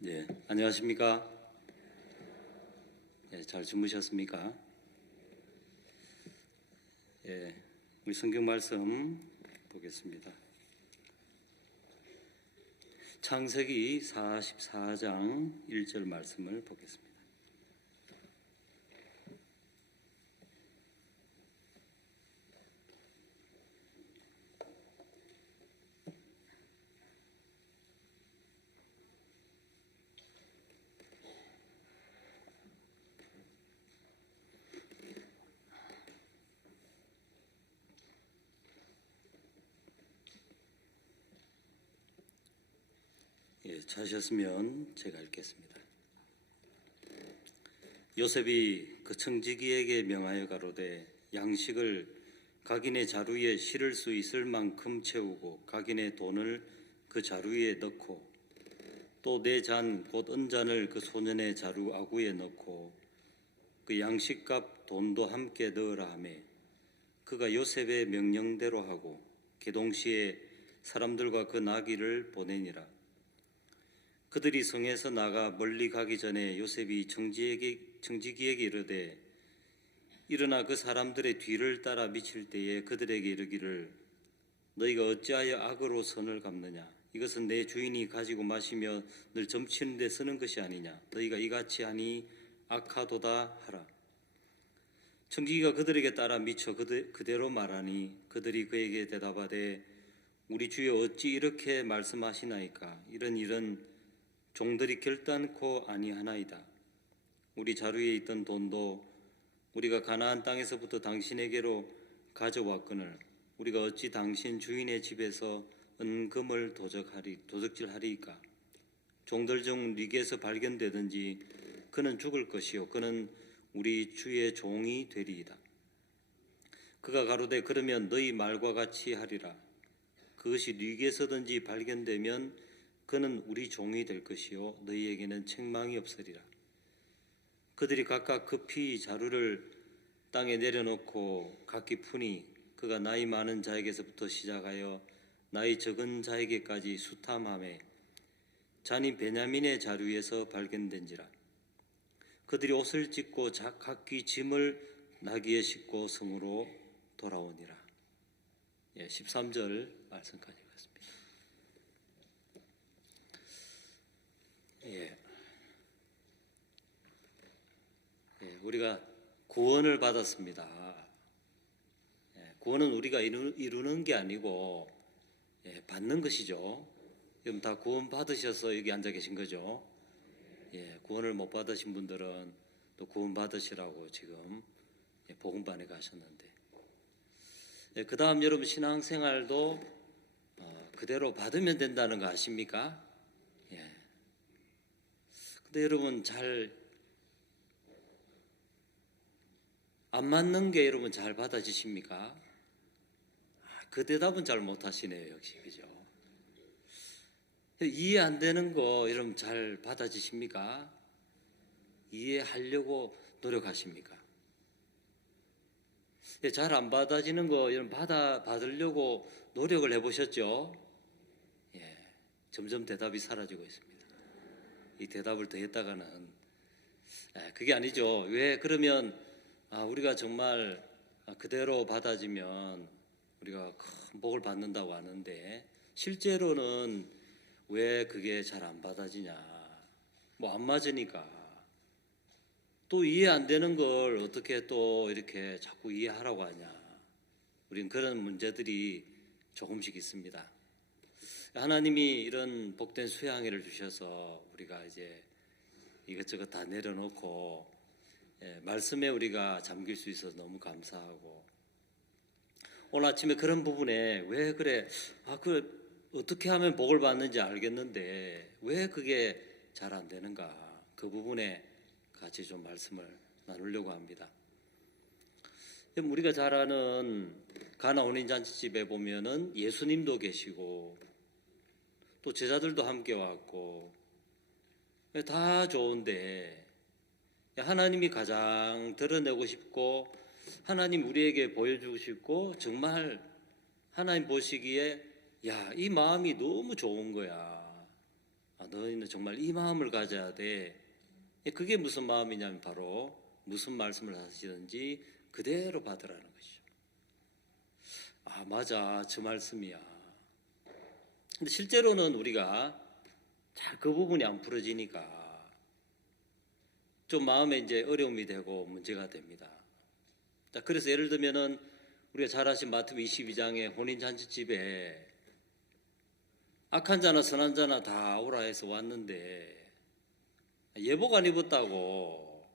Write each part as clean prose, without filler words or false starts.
네, 안녕하십니까? 네, 잘 주무셨습니까? 예, 우리 성경 말씀 보겠습니다. 창세기 44장 1절 말씀을 보겠습니다. 예, 찾으셨으면 제가 읽겠습니다. 요셉이 그 청지기에게 명하여 가로되 양식을 각인의 자루 위에 실을 수 있을 만큼 채우고 각인의 돈을 그 자루 위에 넣고 또 내 잔 곧 은잔을 그 소년의 자루 아구에 넣고 그 양식값 돈도 함께 넣으라 하며 그가 요셉의 명령대로 하고 계동시에 사람들과 그 나귀를 보내니라. 그들이 성에서 나가 멀리 가기 전에 요셉이 청지기에게 이르되 일어나 그 사람들의 뒤를 따라 미칠 때에 그들에게 이르기를 너희가 어찌하여 악으로 선을 갚느냐. 이것은 내 주인이 가지고 마시며 늘 점치는 데 쓰는 것이 아니냐. 너희가 이같이 하니 악하도다 하라. 청지기가 그들에게 따라 미쳐 그대로 말하니 그들이 그에게 대답하되 우리 주여 어찌 이렇게 말씀하시나이까. 이런 일은 종들이 결단코 아니하나이다. 우리 자루에 있던 돈도 우리가 가나안 땅에서부터 당신에게로 가져왔거늘 우리가 어찌 당신 주인의 집에서 은금을 도적질하리이까. 종들 중 네게서 발견되든지 그는 죽을 것이요 그는 우리 주의 종이 되리이다. 그가 가로되 그러면 너희 말과 같이 하리라. 그것이 네게서든지 발견되면 그는 우리 종이 될 것이요 너희에게는 책망이 없으리라. 그들이 각각 급히 자루를 땅에 내려놓고 각기 푸니 그가 나이 많은 자에게서부터 시작하여 나이 적은 자에게까지 수탐하매 잔이 베냐민의 자루에서 발견된지라. 그들이 옷을 찢고 각기 짐을 나귀에 싣고 성으로 돌아오니라. 13절 말씀까지. 우리가 구원을 받았습니다. 구원은 우리가 이루는 게 아니고 받는 것이죠. 지금 다 구원 받으셔서 여기 앉아 계신 거죠. 구원을 못 받으신 분들은 또 구원 받으시라고 지금 복음반에 가셨는데, 그 다음 여러분 신앙생활도 그대로 받으면 된다는 거 아십니까? 근데 여러분 잘 안 맞는 게 여러분 잘 받아지십니까? 그 대답은 잘 못하시네요. 역시 그죠? 이해 안 되는 거 여러분 잘 받아지십니까? 이해하려고 노력하십니까? 잘 안 받아지는 거 여러분 받으려고 노력을 해보셨죠? 점점 대답이 사라지고 있습니다. 이 대답을 더 했다가는 그게 아니죠. 왜 그러면 우리가 정말 그대로 받아지면 우리가 큰 복을 받는다고 하는데 실제로는 왜 그게 잘 안 받아지냐? 뭐 안 맞으니까. 또 이해 안 되는 걸 어떻게 또 이렇게 자꾸 이해하라고 하냐? 우린 그런 문제들이 조금씩 있습니다. 하나님이 이런 복된 수양회를 주셔서 우리가 이제 이것저것 다 내려놓고 말씀에 우리가 잠길 수 있어서 너무 감사하고, 오늘 아침에 그런 부분에 왜 그래 어떻게 하면 복을 받는지 알겠는데 왜 그게 잘 안 되는가, 그 부분에 같이 좀 말씀을 나누려고 합니다. 우리가 잘 아는 가나 혼인잔치집에 보면은 예수님도 계시고 또 제자들도 함께 왔고 다 좋은데 하나님이 가장 드러내고 싶고 하나님 우리에게 보여주고 싶고 정말 하나님 보시기에 이 마음이 너무 좋은 거야. 너희는 정말 이 마음을 가져야 돼. 그게 무슨 마음이냐면 바로 무슨 말씀을 하시든지 그대로 받으라는 것이죠. 아, 맞아, 저 말씀이야. 근데 실제로는 우리가 잘 그 부분이 안 풀어지니까 좀 마음에 이제 어려움이 되고 문제가 됩니다. 자, 그래서 예를 들면은 우리가 잘 아신 마태복음 22장의 혼인잔치집에 악한 자나 선한 자나 다 오라 해서 왔는데 예복 안 입었다고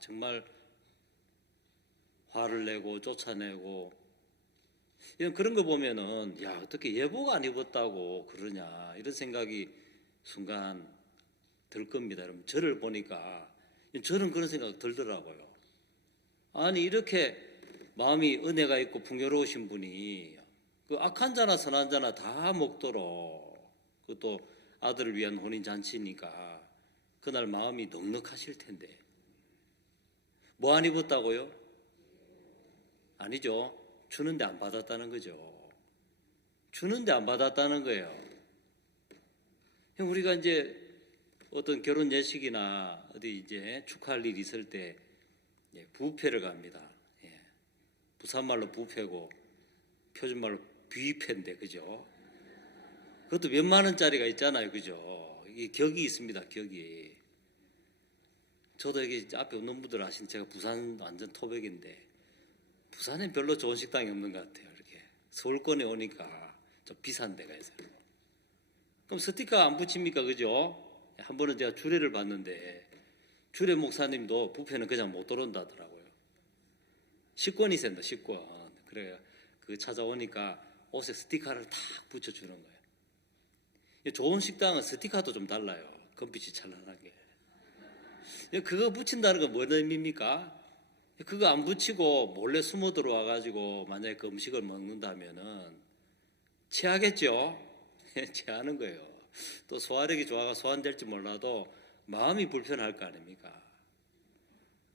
정말 화를 내고 쫓아내고 이런 그런 거 보면은 야, 어떻게 예복 안 입었다고 그러냐 이런 생각이 순간 들 겁니다. 여러분, 저를 보니까 저는 그런 생각 들더라고요. 아니, 이렇게 마음이 은혜가 있고 풍요로우신 분이 그 악한 자나 선한 자나 다 먹도록, 그것도 아들을 위한 혼인 잔치니까 그날 마음이 넉넉하실 텐데 뭐 안 입었다고요? 아니죠. 주는데 안 받았다는 거죠. 주는데 안 받았다는 거예요. 우리가 이제 어떤 결혼 예식이나 어디 이제 축하할 일 있을 때 부페를 갑니다. 부산말로 부페고 표준말로 뷔페인데, 그죠? 그것도 몇만 원짜리가 있잖아요, 그죠? 이게 격이 있습니다, 격이. 저도 여기 앞에 없는 분들 아시는 제가 부산 완전 토백인데 부산엔 별로 좋은 식당이 없는 것 같아요. 이렇게 서울권에 오니까 좀 비싼 데가 있어요. 그럼 스티커 안 붙입니까, 그죠? 한 번은 제가 주례를 봤는데 주례 목사님도 뷔페는 그냥 못 들어온다더라고요. 식권이 센다, 식권. 그래요. 그 찾아오니까 옷에 스티커를 탁 붙여주는 거예요. 좋은 식당은 스티커도 좀 달라요. 금빛이 찬란하게. 그거 붙인다는 건 뭔 의미입니까? 그거 안 붙이고 몰래 숨어 들어와 가지고 만약에 그 음식을 먹는다면은 체하겠죠? 체하는 거예요. 또 소화력이 좋아가 소환될지 몰라도 마음이 불편할 거 아닙니까?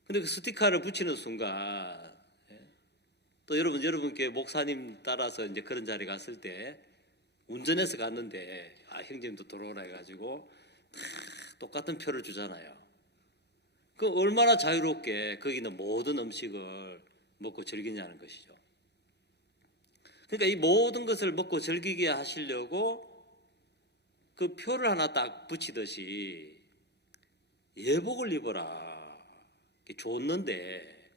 근데 그 스티커를 붙이는 순간 또 여러분께 목사님 따라서 이제 그런 자리 갔을 때 운전해서 갔는데 형님도 들어오라 해가지고 다 똑같은 표를 주잖아요. 그 얼마나 자유롭게 거기 있는 모든 음식을 먹고 즐기냐는 것이죠. 그러니까 이 모든 것을 먹고 즐기게 하시려고 그 표를 하나 딱 붙이듯이 예복을 입어라. 줬는데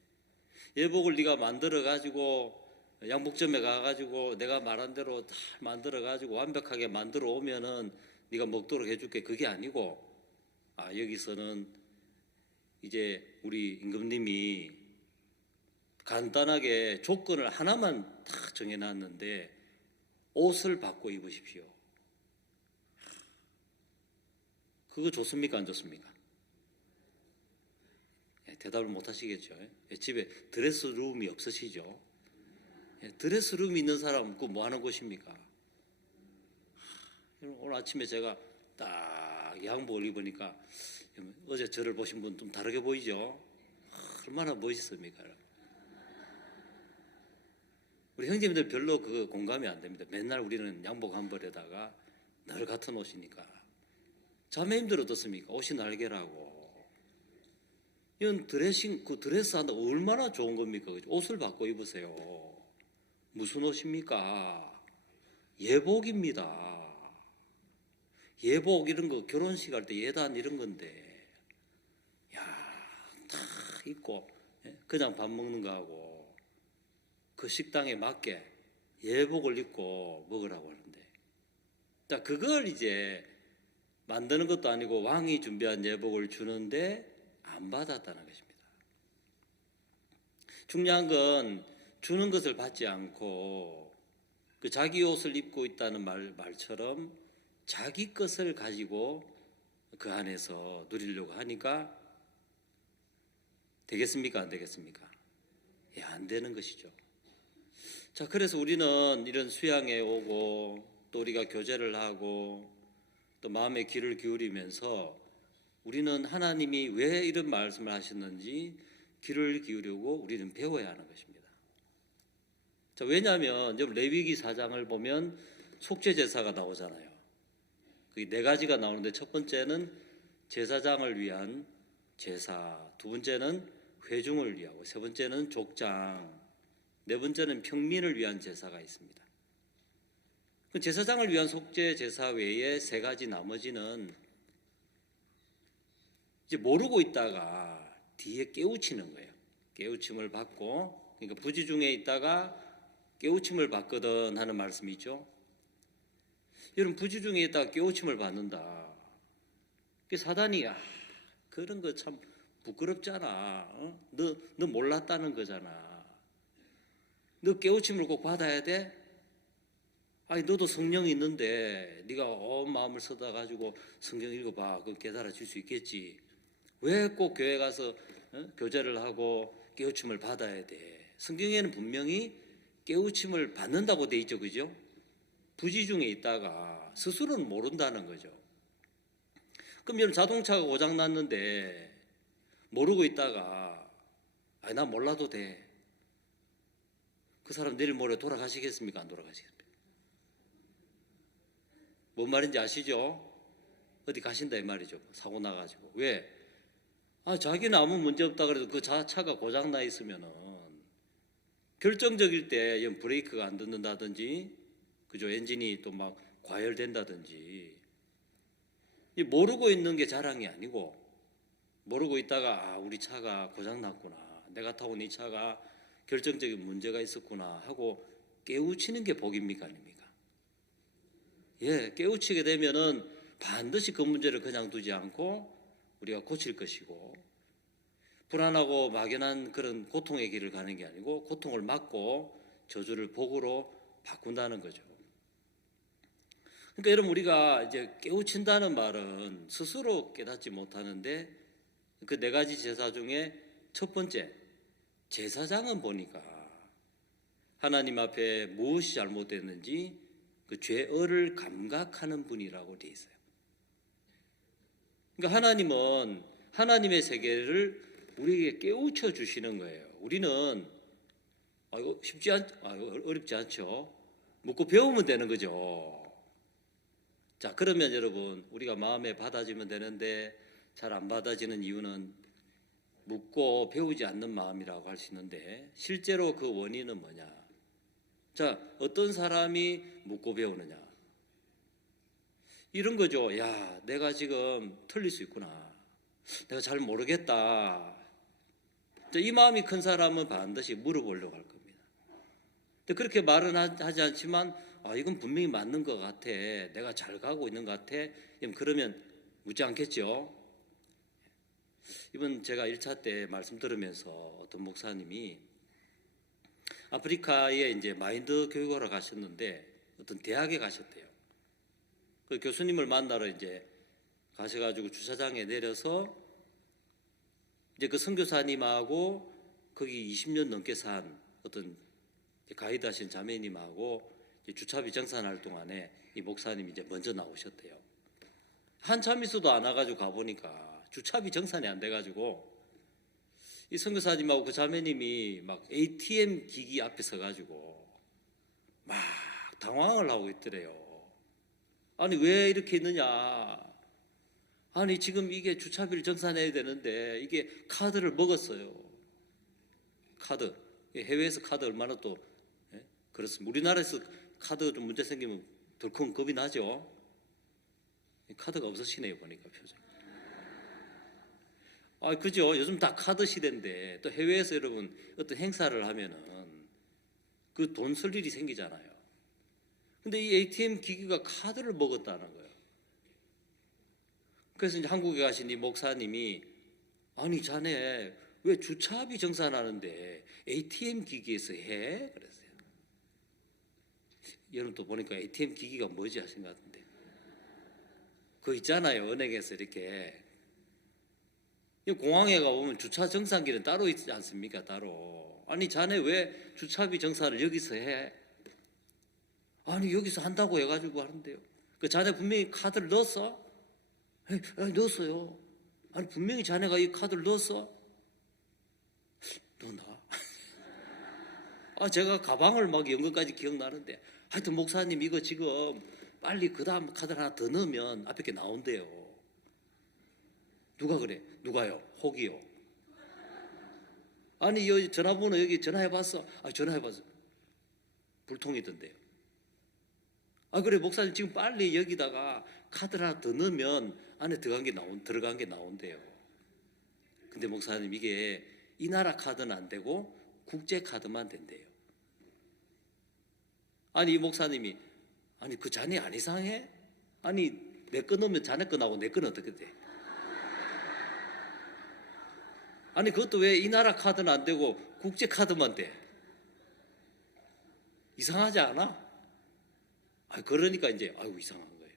예복을 네가 만들어 가지고 양복점에 가 가지고 내가 말한 대로 다 만들어 가지고 완벽하게 만들어 오면은 네가 먹도록 해줄게. 그게 아니고 여기서는 이제 우리 임금님이 간단하게 조건을 하나만 딱 정해놨는데 옷을 바꿔 입으십시오. 그거 좋습니까, 안 좋습니까? 대답을 못 하시겠죠. 집에 드레스룸이 없으시죠? 드레스룸이 있는 사람 그 뭐 하는 곳입니까? 오늘 아침에 제가 딱 양복을 입으니까 어제 저를 보신 분 좀 다르게 보이죠? 얼마나 멋있습니까? 우리 형제님들 별로 그 공감이 안 됩니다. 맨날 우리는 양복 한 벌에다가 늘 같은 옷이니까. 자매님들 어떻습니까? 옷이 날개라고. 이건 그 드레스 한다 얼마나 좋은 겁니까? 옷을 바꿔 입으세요. 무슨 옷입니까? 예복입니다. 예복 이런 거 결혼식 할 때 예단 이런 건데 딱 입고 그냥 밥 먹는 거하고 그 식당에 맞게 예복을 입고 먹으라고 하는데 자, 그걸 이제 만드는 것도 아니고 왕이 준비한 예복을 주는데 안 받았다는 것입니다. 중요한 건 주는 것을 받지 않고 그 자기 옷을 입고 있다는 말처럼 자기 것을 가지고 그 안에서 누리려고 하니까 되겠습니까? 안 되겠습니까? 안 되는 것이죠. 자, 그래서 우리는 이런 수양에 오고 또 우리가 교제를 하고 또 마음의 귀를 기울이면서 우리는 하나님이 왜 이런 말씀을 하셨는지 귀를 기울이고 우리는 배워야 하는 것입니다. 자, 왜냐하면 레위기 4장을 보면 속죄제사가 나오잖아요. 그게 네 가지가 나오는데 첫 번째는 제사장을 위한 제사, 두 번째는 회중을 위하고, 세 번째는 족장, 네 번째는 평민을 위한 제사가 있습니다. 그 제사장을 위한 속죄 제사 외에 세 가지 나머지는 이제 모르고 있다가 뒤에 깨우치는 거예요. 깨우침을 받고, 그러니까 부지 중에 있다가 깨우침을 받거든 하는 말씀이죠. 여러분, 부지 중에 있다가 깨우침을 받는다. 그 사단이 그런 거 참 부끄럽잖아. 너 몰랐다는 거잖아. 너 깨우침을 꼭 받아야 돼? 아니, 너도 성령이 있는데 네가 온 마음을 쏟아 가지고 성경 읽어봐. 그럼 깨달아질 수 있겠지. 왜 꼭 교회 가서 교제를 하고 깨우침을 받아야 돼? 성경에는 분명히 깨우침을 받는다고 돼 있죠, 그죠? 부지 중에 있다가 스스로는 모른다는 거죠. 그럼 여러분, 자동차가 고장 났는데 모르고 있다가 나 몰라도 돼. 그 사람 내일 모레 돌아가시겠습니까? 안 돌아가시겠습니까? 뭔 말인지 아시죠? 어디 가신다 이 말이죠. 사고 나가지고. 왜? 자기는 아무 문제 없다 그래도 그 차가 고장 나 있으면은 결정적일 때 브레이크가 안 듣는다든지, 그죠? 엔진이 또 막 과열된다든지. 모르고 있는 게 자랑이 아니고, 모르고 있다가 우리 차가 고장 났구나, 내가 타고 온 이 차가 결정적인 문제가 있었구나 하고 깨우치는 게 복입니까, 아닙니까? 예, 깨우치게 되면은 반드시 그 문제를 그냥 두지 않고 우리가 고칠 것이고, 불안하고 막연한 그런 고통의 길을 가는 게 아니고 고통을 막고 저주를 복으로 바꾼다는 거죠. 그러니까 여러분, 우리가 이제 깨우친다는 말은 스스로 깨닫지 못하는데, 그 네 가지 제사 중에 첫 번째 제사장은 보니까 하나님 앞에 무엇이 잘못됐는지 그 죄의를 감각하는 분이라고 되어 있어요. 그러니까 하나님은 하나님의 세계를 우리에게 깨우쳐 주시는 거예요. 우리는 어렵지 않죠. 묻고 배우면 되는 거죠. 자, 그러면 여러분, 우리가 마음에 받아지면 되는데 잘 안 받아지는 이유는 묻고 배우지 않는 마음이라고 할 수 있는데, 실제로 그 원인은 뭐냐? 자, 어떤 사람이 묻고 배우느냐? 이런 거죠. 야, 내가 지금 틀릴 수 있구나. 내가 잘 모르겠다. 이 마음이 큰 사람은 반드시 물어보려고 할 겁니다. 근데 그렇게 말은 하지 않지만, 이건 분명히 맞는 것 같아, 내가 잘 가고 있는 것 같아, 그러면 묻지 않겠죠. 이번 제가 1차 때 말씀 들으면서 어떤 목사님이 아프리카에 이제 마인드 교육하러 가셨는데 어떤 대학에 가셨대요. 그 교수님을 만나러 이제 가셔가지고 주차장에 내려서 이제 그 선교사님하고 거기 20년 넘게 산 어떤 가이드 하신 자매님하고 주차비 정산할 동안에 이 목사님이 이제 먼저 나오셨대요. 한참 있어도 안 와가지고 가보니까 주차비 정산이 안 돼가지고 이 선교사님하고 그 자매님이 막 ATM 기기 앞에 서가지고 막 당황을 하고 있더래요. 아니, 왜 이렇게 있느냐? 아니, 지금 이게 주차비를 정산해야 되는데 이게 카드를 먹었어요. 카드. 해외에서 카드 얼마나 또 그렇습니다. 우리나라에서 카드 좀 문제 생기면 덜컹 겁이 나죠. 카드가 없으시네요, 보니까 표정. 그죠? 요즘 다 카드 시대인데 또 해외에서 여러분 어떤 행사를 하면은 그 돈 쓸 일이 생기잖아요. 근데 이 ATM 기기가 카드를 먹었다는 거예요. 그래서 이제 한국에 가신 이 목사님이 아니, 자네 왜 주차비 정산하는데 ATM 기기에서 해? 그랬어요. 여러분 또 보니까 ATM 기기가 뭐지 하신 것 같은데, 그거 있잖아요, 은행에서 이렇게 공항에 가보면 주차 정산기는 따로 있지 않습니까? 따로. 아니, 자네 왜 주차비 정산을 여기서 해? 아니, 여기서 한다고 해가지고 하는데요. 그 자네 분명히 카드를 넣었어? 넣었어요. 아니, 분명히 자네가 이 카드를 넣었어? 넣나? 제가 가방을 막 연 것까지 기억나는데, 하여튼 목사님 이거 지금 빨리 그 다음 카드 하나 더 넣으면 앞에 게 나온대요. 누가 그래? 누가요? 혹이요. 아니 여기 전화번호 여기 전화해봤어? 아 전화해봤어. 불통이던데요. 아 그래 목사님 지금 빨리 여기다가 카드 하나 더 넣으면 안에 들어간 게 나온대요. 근데 목사님 이게 이 나라 카드는 안 되고 국제 카드만 된대요. 아니 이 목사님이 아니 그 자네 안 이상해? 아니 내 거 넣으면 자네 거 나오고 내 거는 어떻게 돼? 아니 그것도 왜 이 나라 카드는 안 되고 국제 카드만 돼? 이상하지 않아? 아 그러니까 이제 아이고 이상한 거예요.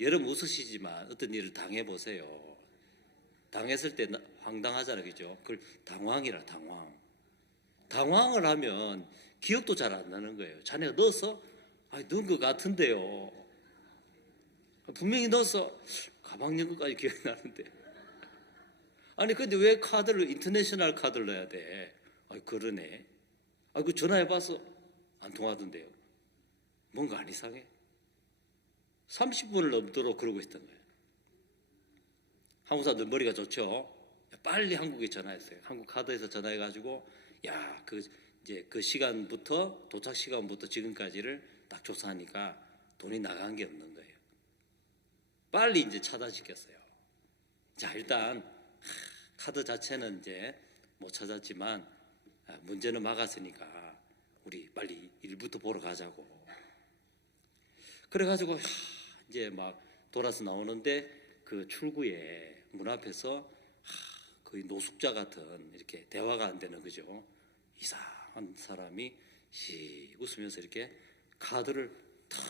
여러분 웃으시지만 어떤 일을 당해 보세요. 당했을 때 황당하잖아요, 그죠? 그걸 당황이라 당황. 당황을 하면 기억도 잘 안 나는 거예요. 자네가 넣었어? 아니 넣은 것 같은데요. 분명히 넣었어. 가방 연 것까지 기억이 나는데. 아니 근데 왜 카드를 인터내셔널 카드를 넣어야 돼? 아 그러네. 아 그 전화해봤어. 안 통하던데요. 뭔가 안 이상해. 30분을 넘도록 그러고 있던 거예요. 한국 사람들 머리가 좋죠. 빨리 한국에 전화했어요. 한국 카드에서 전화해가지고 이제 그 시간부터 도착 시간부터 지금까지를 딱 조사하니까 돈이 나간 게 없는 거예요. 빨리 이제 차단시켰어요. 자 일단 카드 자체는 이제 못 찾았지만 문제는 막았으니까 우리 빨리 일부터 보러 가자고. 그래가지고 이제 막 돌아서 나오는데 그 출구에 문 앞에서 거의 노숙자 같은 이렇게 대화가 안 되는 거죠. 이상한 사람이 씩 웃으면서 이렇게 카드를 탁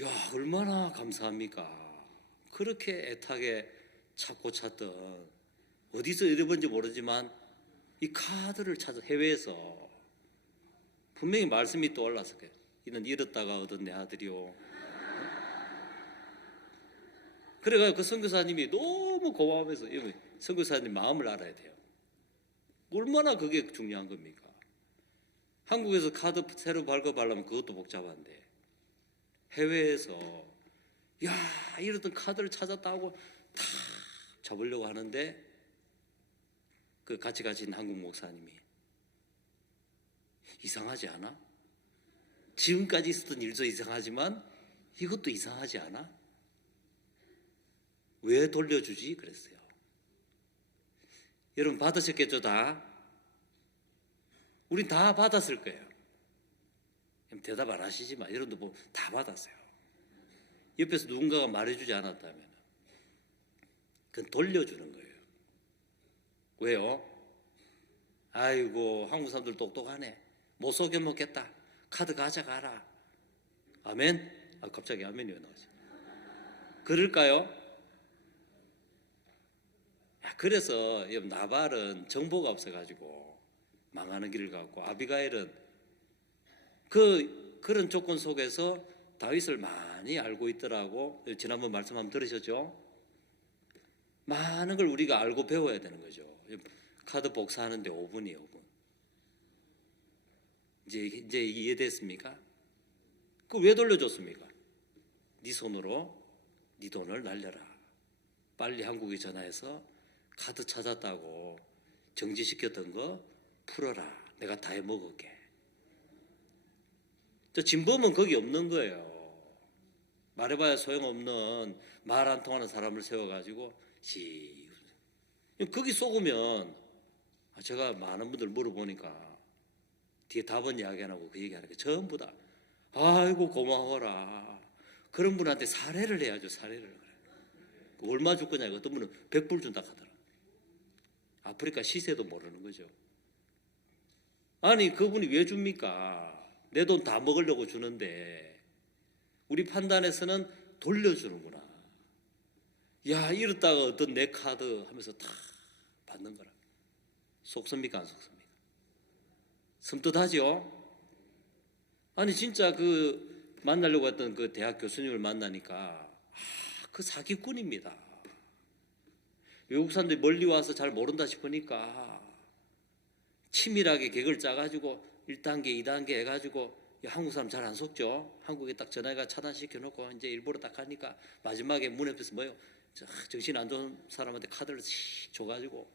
야 얼마나 감사합니까. 그렇게 애타게 찾고 찾던 어디서 잃어본지 모르지만 이 카드를 찾아 해외에서 분명히 말씀이 떠올랐을 거예요. 이는 잃었다가 얻은 내 아들이요. 그래가지고 그 선교사님이 너무 고마워해서 선교사님 마음을 알아야 돼요. 얼마나 그게 중요한 겁니까? 한국에서 카드 새로 발급하려면 그것도 복잡한데 해외에서 잃었던 카드를 찾았다고 다 잡으려고 하는데 그 같이 가신 한국 목사님이 이상하지 않아? 지금까지 있었던 일도 이상하지만 이것도 이상하지 않아? 왜 돌려주지? 그랬어요. 여러분 받으셨겠죠 다? 우린 다 받았을 거예요. 대답 안 하시지만 여러분도 뭐 다 받았어요. 옆에서 누군가가 말해주지 않았다면 그건 돌려주는 거예요. 왜요? 아이고 한국 사람들 똑똑하네. 못 속여먹겠다. 카드 가져가라. 아멘? 갑자기 아멘이 왜 나오지? 그럴까요? 그래서 나발은 정보가 없어가지고 망하는 길을 갔고 아비가일은 그런 조건 속에서 다윗을 많이 알고 있더라고. 지난번 말씀 한번 들으셨죠? 많은 걸 우리가 알고 배워야 되는 거죠. 카드 복사하는데 5분이에요, 5분. 이제 이해됐습니까? 그 왜 돌려줬습니까? 네 손으로 네 돈을 날려라. 빨리 한국에 전화해서 카드 찾았다고 정지시켰던 거 풀어라. 내가 다 해먹을게. 저 진범은 거기 없는 거예요. 말해봐야 소용없는 말 안 통하는 사람을 세워가지고 거기 속으면 제가 많은 분들 물어보니까 뒤에 답은 이야기 안 하고 그 얘기하는 게 전부 다 아이고 고마워라. 그런 분한테 사례를 해야죠. 사례를. 얼마 줄 거냐. 어떤 분은 100불 준다 하더라. 아프리카 시세도 모르는 거죠. 아니 그분이 왜 줍니까? 내 돈 다 먹으려고 주는데 우리 판단에서는 돌려주는구나. 잃었다가 어떤 내 카드 하면서 다 받는 거라. 속습니까 안 속습니까? 섬뜩하죠? 아니 진짜 그 만나려고 했던 그 대학 교수님을 만나니까 그 사기꾼입니다. 외국 사람들이 멀리 와서 잘 모른다 싶으니까 치밀하게 계획을 짜가지고 1단계, 2단계 해가지고 한국 사람 잘 안 속죠. 한국에 딱 전화가 차단시켜 놓고 이제 일부러 딱 하니까 마지막에 문 앞에서 뭐요? 정신 안 좋은 사람한테 카드를 씩 줘가지고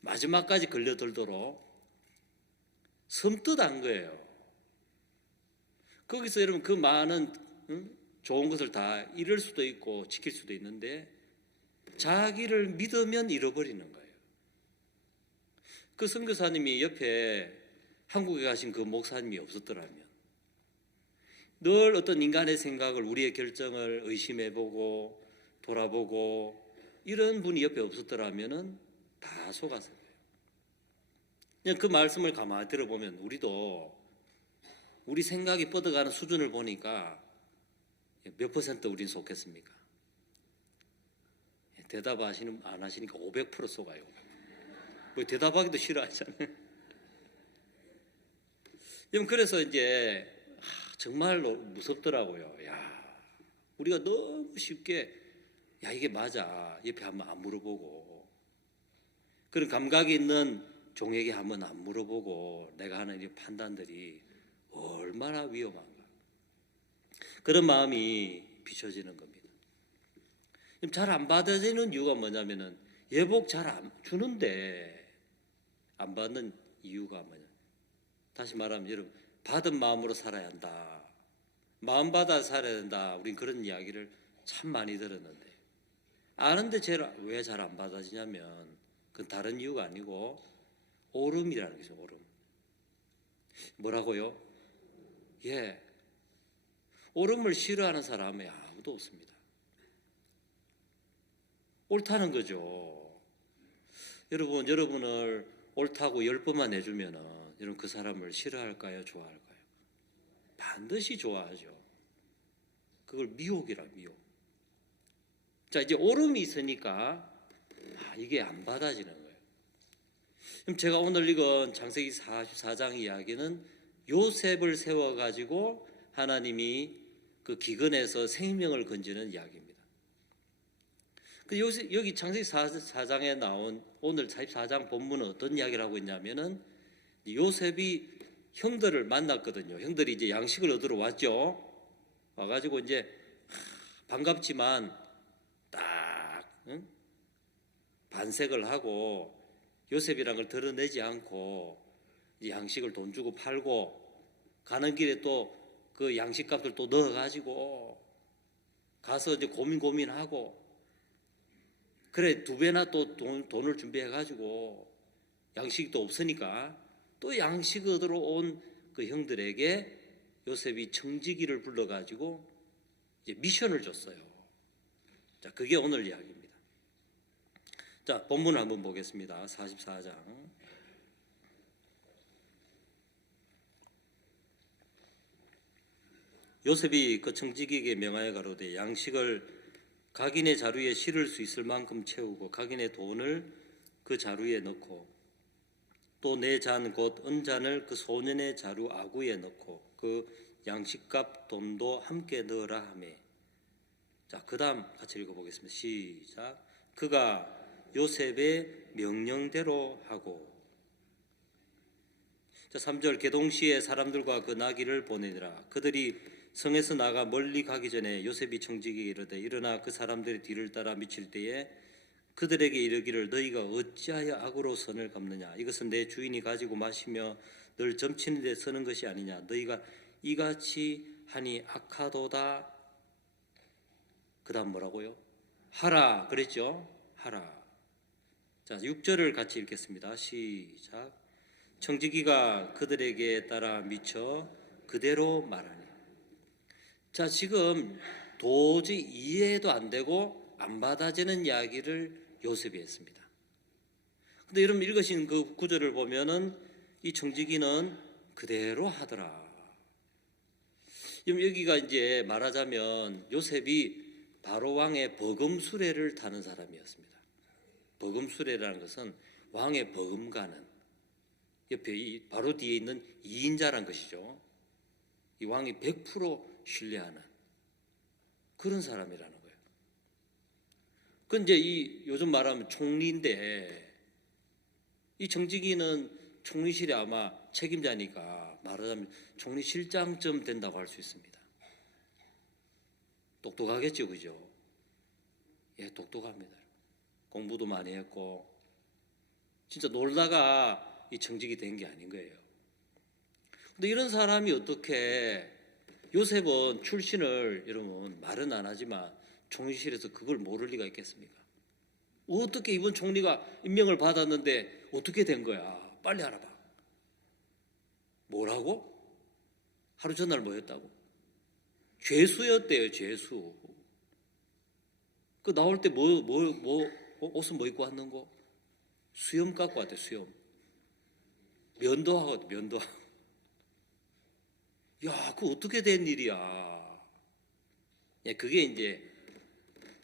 마지막까지 걸려들도록 섬뜩한 거예요. 거기서 여러분 그 많은 좋은 것을 다 잃을 수도 있고 지킬 수도 있는데 자기를 믿으면 잃어버리는 거예요. 그 선교사님이 옆에 한국에 가신 그 목사님이 없었더라면 늘 어떤 인간의 생각을 우리의 결정을 의심해보고 돌아보고 이런 분이 옆에 없었더라면 다 속았을 거예요. 그냥 그 말씀을 가만히 들어보면 우리도 우리 생각이 뻗어가는 수준을 보니까 몇 퍼센트 우린 속겠습니까? 대답 안 하시니까 500% 속아요. 뭐 대답하기도 싫어하잖아요. 그래서 이제 정말로 무섭더라고요. 야, 우리가 너무 쉽게 야 이게 맞아 옆에 한번 안 물어보고 그런 감각이 있는 종에게 한번 안 물어보고 내가 하는 이 판단들이 얼마나 위험한가. 그런 마음이 비춰지는 겁니다. 잘 안 받아지는 이유가 뭐냐면은 예복 잘 안 주는데 안 받는 이유가 뭐냐. 다시 말하면 여러분 받은 마음으로 살아야 한다. 마음 받아 살아야 된다. 우린 그런 이야기를 참 많이 들었는데 아는데 왜 잘 안 받아지냐면 그건 다른 이유가 아니고 오름이라는 거죠. 오름. 뭐라고요? 예. 오름을 싫어하는 사람이 아무도 없습니다. 옳다는 거죠. 여러분을 옳다고 10번만 해주면은 여러분 그 사람을 싫어할까요? 좋아할까요? 반드시 좋아하죠. 그걸 미혹이라 미혹. 자 이제 오름이 있으니까 이게 안 받아지는 거예요. 그럼 제가 오늘 읽은 창세기 44장 이야기는 요셉을 세워가지고 하나님이 그 기근에서 생명을 건지는 이야기입니다. 여기 창세기 44장에 나온 오늘 44장 본문은 어떤 이야기를 하고 있냐면은 요셉이 형들을 만났거든요. 형들이 이제 양식을 얻으러 왔죠. 와가지고 이제 반갑지만 딱 반색을 하고 요셉이란 걸 드러내지 않고 양식을 돈 주고 팔고 가는 길에 또 그 양식값을 또 넣어가지고 가서 이제 고민하고 그래 2배나 또 돈을 준비해가지고 양식이 또 없으니까 또 양식 얻으러 온 그 형들에게 요셉이 청지기를 불러가지고 이제 미션을 줬어요. 자, 그게 오늘 이야기입니다. 자, 본문을 한번 보겠습니다. 44장. 요셉이 그 청지기에게 명하여 가로되 양식을 각인의 자루에 실을 수 있을 만큼 채우고 각인의 돈을 그 자루에 넣고 또 내 잔 곧 은잔을 그 소년의 자루 아구에 넣고 그 양식값 돈도 함께 넣으라 하매. 자, 그 다음 같이 읽어보겠습니다. 시작. 그가 요셉의 명령대로 하고. 자, 3절. 개동시에 사람들과 그 나귀를 보내니라. 그들이 성에서 나가 멀리 가기 전에 요셉이 청지기에게 이르되 일어나 그 사람들의 뒤를 따라 미칠 때에 그들에게 이르기를 너희가 어찌하여 악으로 선을 갚느냐. 이것은 내 주인이 가지고 마시며 늘 점치는 데 서는 것이 아니냐. 너희가 이같이 하니 악하도다. 그 다음 뭐라고요? 하라 그랬죠? 하라. 자, 6절을 같이 읽겠습니다. 시작. 청지기가 그들에게 따라 미쳐 그대로 말하니. 자, 지금 도저히 이해도 안 되고 안 받아지는 이야기를 요셉이 했습니다. 근데 여러분 읽으신 그 구절을 보면은 이 청지기는 그대로 하더라. 여기가 이제 말하자면 요셉이 바로 왕의 버금 수레를 타는 사람이었습니다. 버금 수레라는 것은 왕의 버금가는 옆에 바로 뒤에 있는 2인자란 것이죠. 이 왕이 100% 신뢰하는 그런 사람이라는 거예요. 그 이제 이 요즘 말하면 총리인데 이 청지기는 총리실에 아마 책임자니까 말하자면 총리실장쯤 된다고 할 수 있습니다. 똑똑하겠죠, 그죠? 예, 똑똑합니다. 공부도 많이 했고 진짜 놀다가 이 정직이 된 게 아닌 거예요. 근데 이런 사람이 어떻게 요셉은 출신을 여러분 말은 안 하지만 총리실에서 그걸 모를 리가 있겠습니까? 어떻게 이번 총리가 임명을 받았는데 어떻게 된 거야? 빨리 알아봐. 뭐라고? 하루 전날 뭐였다고? 죄수였대요, 죄수. 그 나올 때 옷은 뭐 입고 왔는 거? 수염 갖고 왔대, 수염. 면도하고, 면도하고. 야, 그거 어떻게 된 일이야? 예, 그게 이제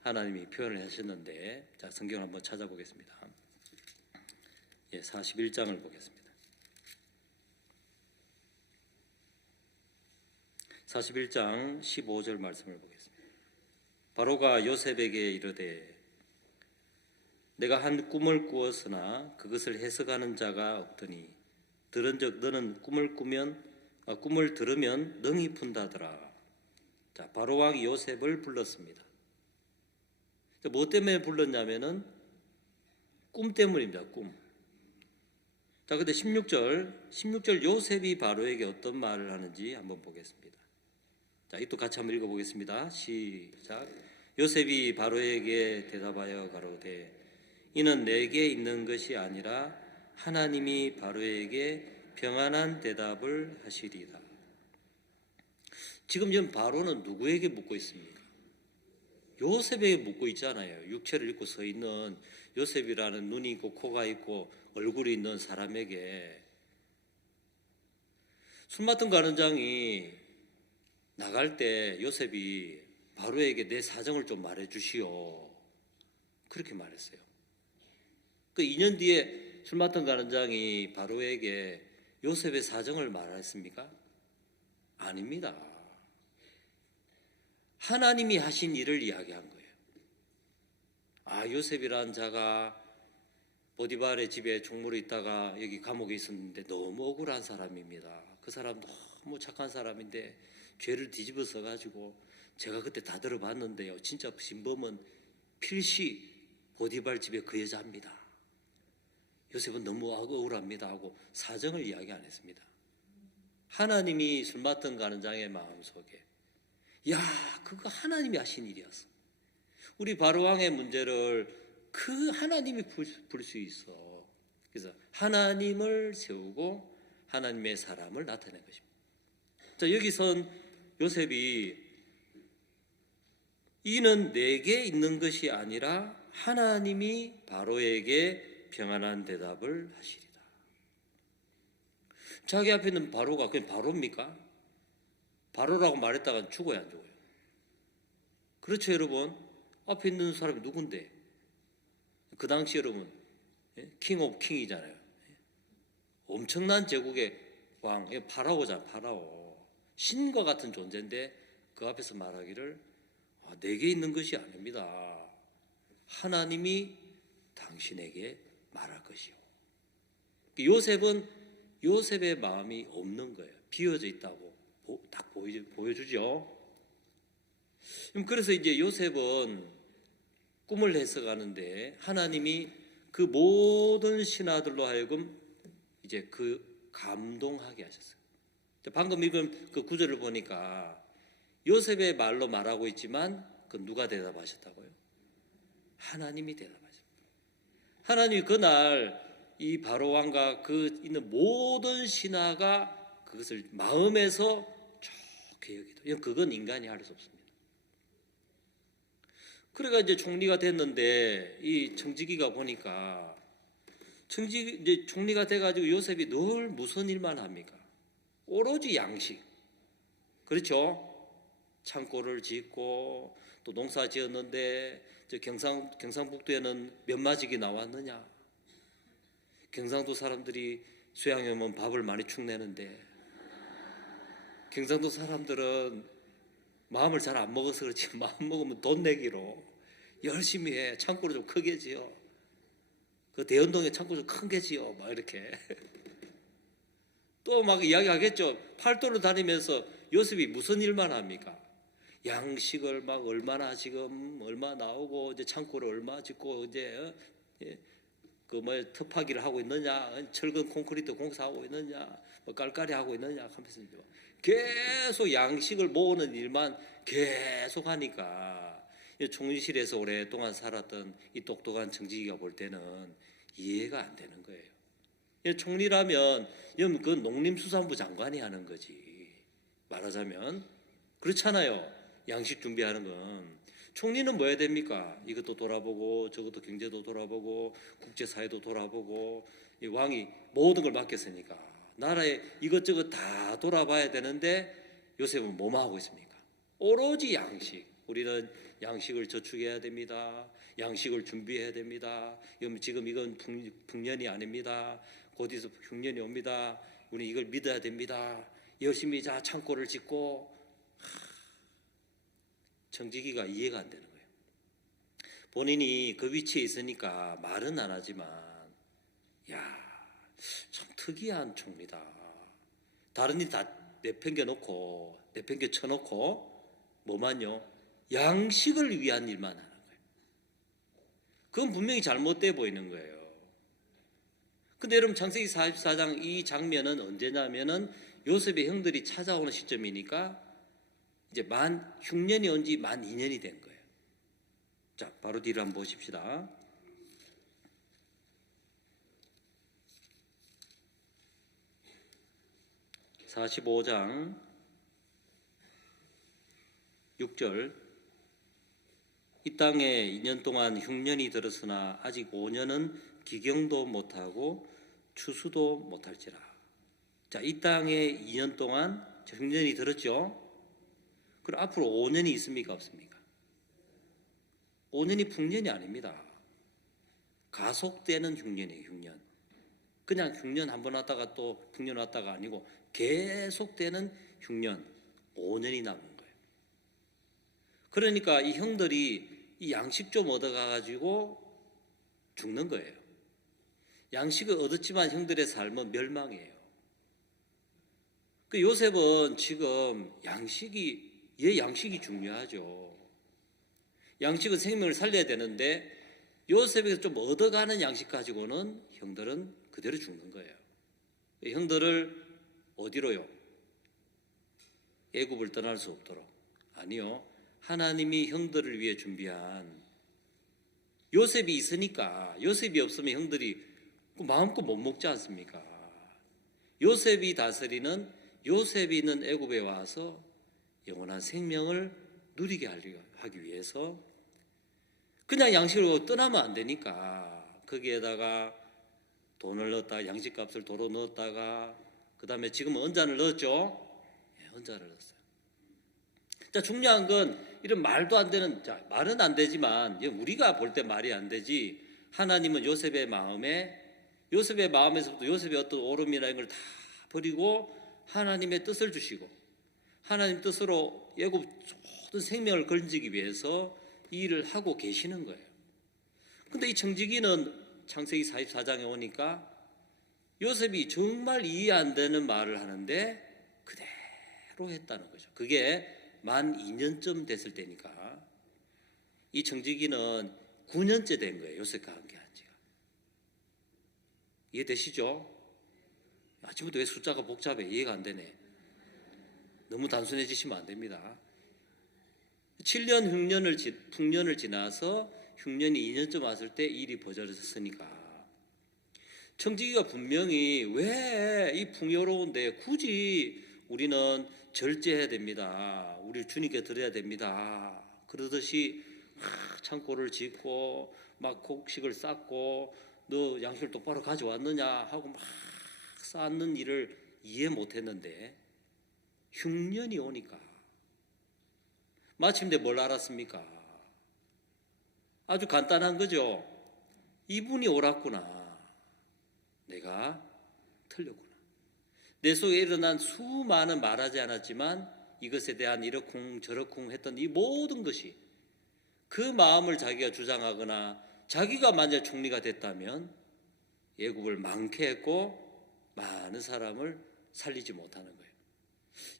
하나님이 표현을 하셨는데, 자, 성경을 한번 찾아보겠습니다. 예, 41장을 보겠습니다. 41장 15절 말씀을 보겠습니다. 바로가 요셉에게 이르되 내가 한 꿈을 꾸었으나 그것을 해석하는 자가 없더니 들은즉 너는 꿈을 들으면 능히 푼다더라. 자, 바로 왕이 요셉을 불렀습니다. 뭐 때문에 불렀냐면은 꿈 때문입니다. 꿈. 자, 근데 16절 요셉이 바로에게 어떤 말을 하는지 한번 보겠습니다. 자, 이또 같이 한번 읽어보겠습니다. 시작. 요셉이 바로에게 대답하여 가로되 이는 내게 있는 것이 아니라 하나님이 바로에게 평안한 대답을 하시리다. 지금 바로는 누구에게 묻고 있습니까? 요셉에게 묻고 있잖아요. 육체를 입고 서 있는 요셉이라는 눈이 있고 코가 있고 얼굴이 있는 사람에게 술 맡은 가는장이 나갈 때 요셉이 바로에게 내 사정을 좀 말해 주시오. 그렇게 말했어요. 그 2년 뒤에 술 맡은 가는장이 바로에게 요셉의 사정을 말했습니까? 아닙니다. 하나님이 하신 일을 이야기한 거예요. 아, 요셉이라는 자가 보디발의 집에 종무로 있다가 여기 감옥에 있었는데 너무 억울한 사람입니다. 그 사람 너무 착한 사람인데 죄를 뒤집어서 가지고 제가 그때 다 들어봤는데요. 진짜 진범은 필시 보디발 집에 그 여자입니다. 요셉은 너무 억울합니다 하고 사정을 이야기 안 했습니다. 하나님이 술 맡은 가는장의 마음속에 야, 그거 하나님이 하신 일이었어. 우리 바로왕의 문제를 그 하나님이 풀 수 있어. 그래서 하나님을 세우고 하나님의 사람을 나타낸 것입니다. 자, 여기선 요셉이 이는 내게 있는 것이 아니라 하나님이 바로에게 평안한 대답을 하시리다. 자기 앞에 있는 바로가 그냥 바로입니까? 바로라고 말했다가 죽어야 안 죽어요? 그렇죠, 여러분? 앞에 있는 사람이 누군데? 그 당시 여러분 킹 오브 킹이잖아요. 엄청난 제국의 왕, 파라오잖아. 파라오. 신과 같은 존재인데 그 앞에서 말하기를 내게 있는 것이 아닙니다. 하나님이 당신에게 말할 것이요. 요셉은 요셉의 마음이 없는 거예요. 비어져 있다고 딱 보여주죠. 그래서 이제 요셉은 꿈을 해석하는데 하나님이 그 모든 신하들로 하여금 이제 그 감동하게 하셨어요. 방금 읽은 그 구절을 보니까 요셉의 말로 말하고 있지만 그 누가 대답하셨다고요? 하나님이 대답하셨습니다. 하나님이 그날 이 바로 왕과 그 있는 모든 신하가 그것을 마음에서 좋게 여기도 그건 인간이 할 수 없습니다. 그래가 이제 총리가 됐는데 이 청지기가 보니까 이제 총리가 돼가지고 요셉이 늘 무슨 일만 합니까? 오로지 양식. 그렇죠? 창고를 짓고 또 농사 지었는데 저 경상북도에는 몇 마지기 나왔느냐? 경상도 사람들이 수양에 오면 밥을 많이 축내는데 경상도 사람들은 마음을 잘 안 먹어서 그렇지 마음 먹으면 돈 내기로 열심히 해. 창고를 좀 크게 지어. 그 대연동에 창고 좀 큰 게 지어. 막 이렇게. 또 막 이야기하겠죠. 팔도를 다니면서 요셉이 무슨 일만 합니까? 양식을 막 얼마나 지금 얼마 나오고 이제 창고를 얼마 짓고 이제 그뭐 터파기를 하고 있느냐, 철근 콘크리트 공사하고 있느냐, 뭐 깔깔이 하고 있느냐 하면서 계속 양식을 모으는 일만 계속 하니까 총리실에서 오랫동안 살았던 이 똑똑한 정직이가 볼 때는 이해가 안 되는 거예요. 총리라면 그 농림수산부 장관이 하는 거지. 말하자면 그렇잖아요. 양식 준비하는 건. 총리는 뭐 해야 됩니까? 이것도 돌아보고 저것도 경제도 돌아보고 국제사회도 돌아보고 이 왕이 모든 걸 맡겼으니까 나라에 이것저것 다 돌아봐야 되는데 요셉은 뭐만 하고 있습니까? 오로지 양식. 우리는 양식을 저축해야 됩니다. 양식을 준비해야 됩니다. 지금 이건 풍년이 아닙니다. 곧 있어 흉년이 옵니다. 우리 이걸 믿어야 됩니다. 열심히 자 창고를 짓고. 정직이가 이해가 안 되는 거예요. 본인이 그 위치에 있으니까 말은 안 하지만 참 특이한 총리다. 다른 일 다 내팽겨 쳐놓고 뭐만요? 양식을 위한 일만 하는 거예요. 그건 분명히 잘못돼 보이는 거예요. 근데 여러분 창세기 44장 이 장면은 언제냐면은 요셉의 형들이 찾아오는 시점이니까 이제 흉년이 온 지 만 2년이 된 거예요. 자, 바로 뒤를 한번 보십시다. (45장) 6절 이 땅에 2년 동안 흉년이 들었으나 아직 5년은 기경도 못하고 추수도 못할지라. 자, 이 땅에 2년 동안 흉년이 들었죠. 그럼 앞으로 5년이 있습니까? 없습니까? 5년이 풍년이 아닙니다. 가속되는 흉년이에요. 흉년. 그냥 흉년 한 번 왔다가 또 풍년 왔다가 아니고 계속되는 흉년 5년이 남은 거예요. 그러니까 이 형들이 이 양식 좀 얻어가가지고 죽는 거예요. 양식을 얻었지만 형들의 삶은 멸망이에요. 그 요셉은 지금 양식이 중요하죠. 양식은 생명을 살려야 되는데 요셉에서 좀 얻어가는 양식 가지고는 형들은 그대로 죽는 거예요. 형들을 어디로요? 애굽을 떠날 수 없도록. 아니요. 하나님이 형들을 위해 준비한 요셉이 있으니까. 요셉이 없으면 형들이 마음껏 못 먹지 않습니까? 요셉이 다스리는 요셉이 있는 애굽에 와서 영원한 생명을 누리게 하기 위해서 그냥 양식으로 떠나면 안 되니까 거기에다가 돈을 넣었다가 양식값을 도로 넣었다가 그 다음에 지금은 언잔을 넣었죠. 언잔을 넣었어요. 자, 중요한 건 이런 말도 안 되는, 자, 말은 안 되지만 우리가 볼 때 말이 안 되지. 하나님은 요셉의 마음에서부터 요셉의 어떤 오름이라는 걸 다 버리고 하나님의 뜻을 주시고 하나님 뜻으로 애굽 모든 생명을 건지기 위해서 이 일을 하고 계시는 거예요. 근데 이 청지기는 창세기 44장에 오니까 요셉이 정말 이해 안 되는 말을 하는데 그대로 했다는 거죠. 그게 만 2년쯤 됐을 때니까 이 청지기는 9년째 된 거예요. 요셉과 함께한 지가. 이해되시죠? 아침부터 왜 숫자가 복잡해? 이해가 안 되네. 너무 단순해지시면 안 됩니다. 7년 풍년을 지나서 흉년이 2년쯤 왔을 때 일이 벌어졌으니까 청지기가 분명히 왜 이 풍요로운데 굳이 우리는 절제해야 됩니다. 우리 주님께 드려야 됩니다. 그러듯이 창고를 짓고 막 곡식을 쌓고 너 양식을 똑바로 가져왔느냐 하고 막 쌓는 일을 이해 못했는데 흉년이 오니까 마침내 뭘 알았습니까? 아주 간단한 거죠. 이분이 옳았구나. 내가 틀렸구나. 내 속에 일어난 수많은 말하지 않았지만 이것에 대한 이러쿵 저러쿵 했던 이 모든 것이 그 마음을 자기가 주장하거나 자기가 만약 총리가 됐다면 애굽을 망케 했고 많은 사람을 살리지 못하는 거예요.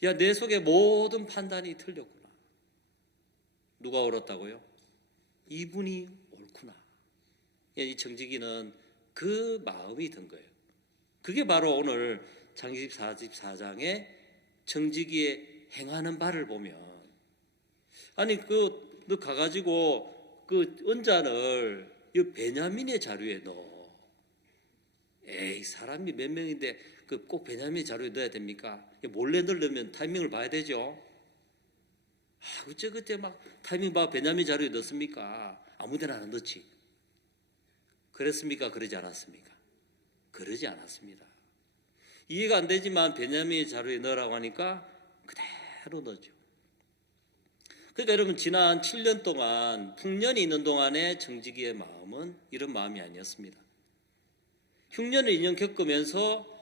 야, 내 속의 모든 판단이 틀렸구나. 누가 옳았다고요? 이분이 옳구나. 이 청지기는 그 마음이 든 거예요. 그게 바로 오늘 창세기 44장의 청지기의 행하는 바를 보면, 아니 너 가가지고 그 은잔을 이 베냐민의 자루에 넣어. 에이, 사람이 몇 명인데 그 꼭 베냐민 자루에 넣어야 됩니까? 몰래 넣으려면 타이밍을 봐야 되죠. 그때 막 타이밍 봐 베냐민 자루에 넣습니까? 아무데나 안 넣지. 그랬습니까? 그러지 않았습니까? 그러지 않았습니다. 이해가 안 되지만 베냐민 자루에 넣으라고 하니까 그대로 넣죠. 그러니까 여러분, 지난 7년 동안 풍년이 있는 동안의 청지기의 마음은 이런 마음이 아니었습니다. 흉년을 2년 겪으면서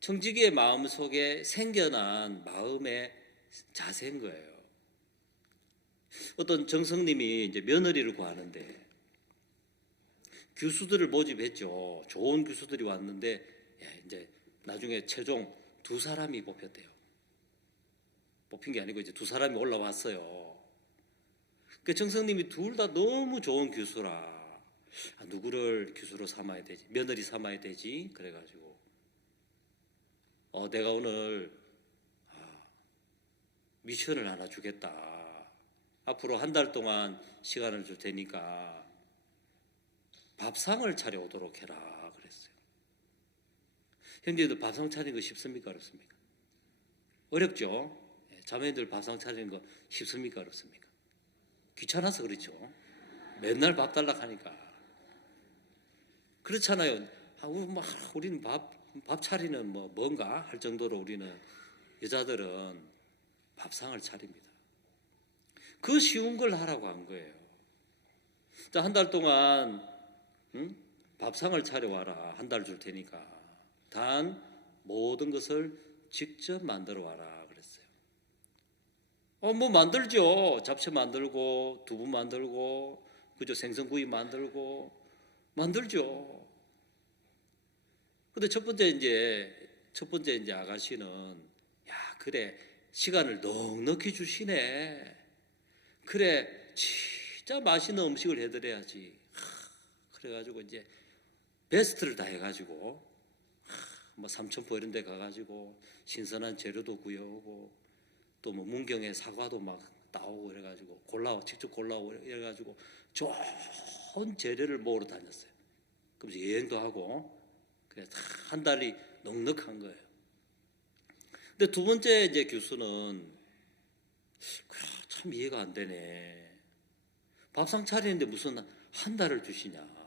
청지기의 마음 속에 생겨난 마음의 자세인 거예요. 어떤 정성님이 이제 며느리를 구하는데 교수들을 모집했죠. 좋은 교수들이 왔는데 이제 나중에 최종 2사람이 뽑혔대요. 뽑힌 게 아니고 이제 2사람이 올라왔어요. 그 정성님이 둘 다 너무 좋은 교수라. 누구를 교수로 삼아야 되지? 며느리 삼아야 되지? 그래가지고 내가 오늘 미션을 하나 주겠다. 앞으로 한 달 동안 시간을 줄 테니까 밥상을 차려오도록 해라 그랬어요. 형제들 밥상 차리는 거 쉽습니까? 어렵습니까? 어렵죠. 자매들 밥상 차리는 거 쉽습니까? 어렵습니까? 귀찮아서 그렇죠. 맨날 밥 달라 하니까. 그렇잖아요. 우리는 밥 차리는 뭔가 할 정도로 우리는 여자들은 밥상을 차립니다. 그 쉬운 걸 하라고 한 거예요. 자, 한 달 동안 밥상을 차려와라. 한 달 줄 테니까. 단 모든 것을 직접 만들어 와라 그랬어요. 만들죠. 잡채 만들고 두부 만들고 그죠, 생선구이 만들죠. 근데 첫 번째 이제 아가씨는, 야, 그래, 시간을 넉넉히 주시네. 그래, 진짜 맛있는 음식을 해드려야지. 그래가지고 이제 베스트를 다 해가지고 삼천포 이런 데 가가지고 신선한 재료도 구해오고 또 문경에 사과도 막 따오고 그래가지고 직접 골라오고 이래가지고 좋은 재료를 모으러 다녔어요. 그러면서 여행도 하고 그래 한 달이 넉넉한 거예요. 근데 두 번째 이제 교수는 참 이해가 안 되네. 밥상 차리는데 무슨 한 달을 주시냐.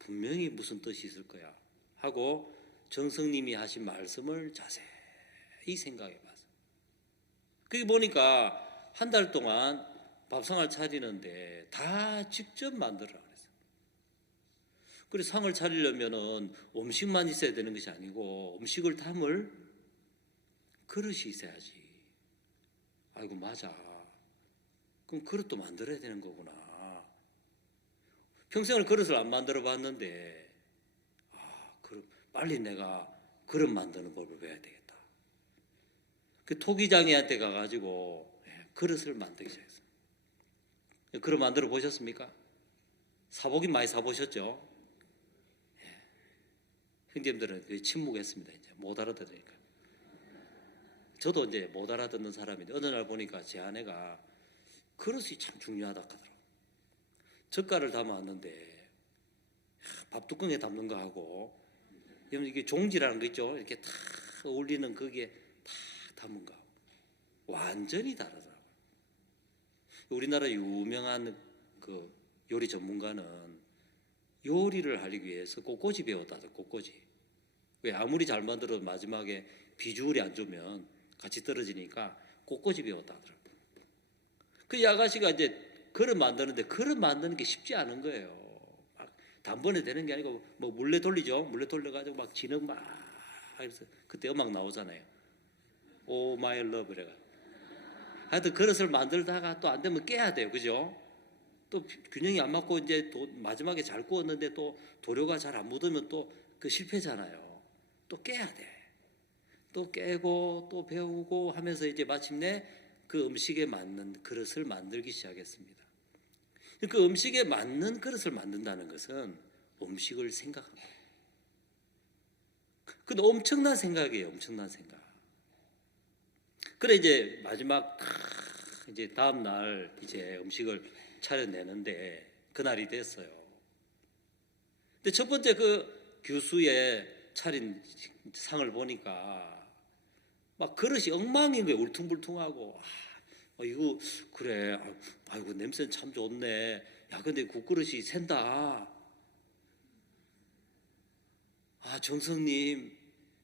분명히 무슨 뜻이 있을 거야 하고 정성님이 하신 말씀을 자세히 생각해 봤어요. 그게 보니까 한 달 동안 밥상을 차리는데 다 직접 만들어라 그랬어요. 그래서 상을 차리려면은 음식만 있어야 되는 것이 아니고 음식을 담을 그릇이 있어야지. 아이고, 맞아. 그럼 그릇도 만들어야 되는 거구나. 평생을 그릇을 안 만들어 봤는데 그럼 빨리 내가 그릇 만드는 법을 배워야 되겠다. 그 토기장이한테 가가지고 그릇을 만들기 시작했어요. 그릇 만들어 보셨습니까? 사보긴 많이 사보셨죠? 형제님들은 침묵했습니다. 이제 못 알아들으니까. 저도 이제 못 알아듣는 사람인데 어느 날 보니까 제 아내가 그릇이 참 중요하다 하더라고요. 젓갈을 담아왔는데 밥뚜껑에 담는 거하고 이게 종지라는 거 있죠. 이렇게 탁 올리는 거기에 탁 담은 거하고 완전히 다르더라고요. 우리나라 유명한 그 요리 전문가는 요리를 하기 위해서 꽃꽂이 배웠다 하더라고요. 꽃꽂이. 왜 아무리 잘 만들어도 마지막에 비주얼이 안 좋으면 같이 떨어지니까 꽃꽂이 배웠다 하더라고요. 그 아가씨가 이제 그릇 만드는데 그릇 만드는 게 쉽지 않은 거예요. 막 단번에 되는 게 아니고 물레 돌리죠. 물레 돌려가지고 막 진흙 막 해서 그때 음악 나오잖아요. 오 마이 러브 그래가. 하여튼 그릇을 만들다가 또 안 되면 깨야 돼요. 그죠? 또 균형이 안 맞고 이제 마지막에 잘 구웠는데 또 도료가 잘 안 묻으면 또 그 실패잖아요. 또 깨야 돼. 또 깨고 또 배우고 하면서 이제 마침내 그 음식에 맞는 그릇을 만들기 시작했습니다. 그 음식에 맞는 그릇을 만든다는 것은 음식을 생각한 거예요. 근데 엄청난 생각이에요. 엄청난 생각. 그래 이제 마지막 이제 다음 날 이제 음식을 차려내는데 그날이 됐어요. 근데 첫 번째 그 교수의 차린 상을 보니까 막 그릇이 엉망인 거예요. 울퉁불퉁하고. 이거 그래. 아이고 냄새는 참 좋네. 야 근데 국그릇이 샌다. 정성님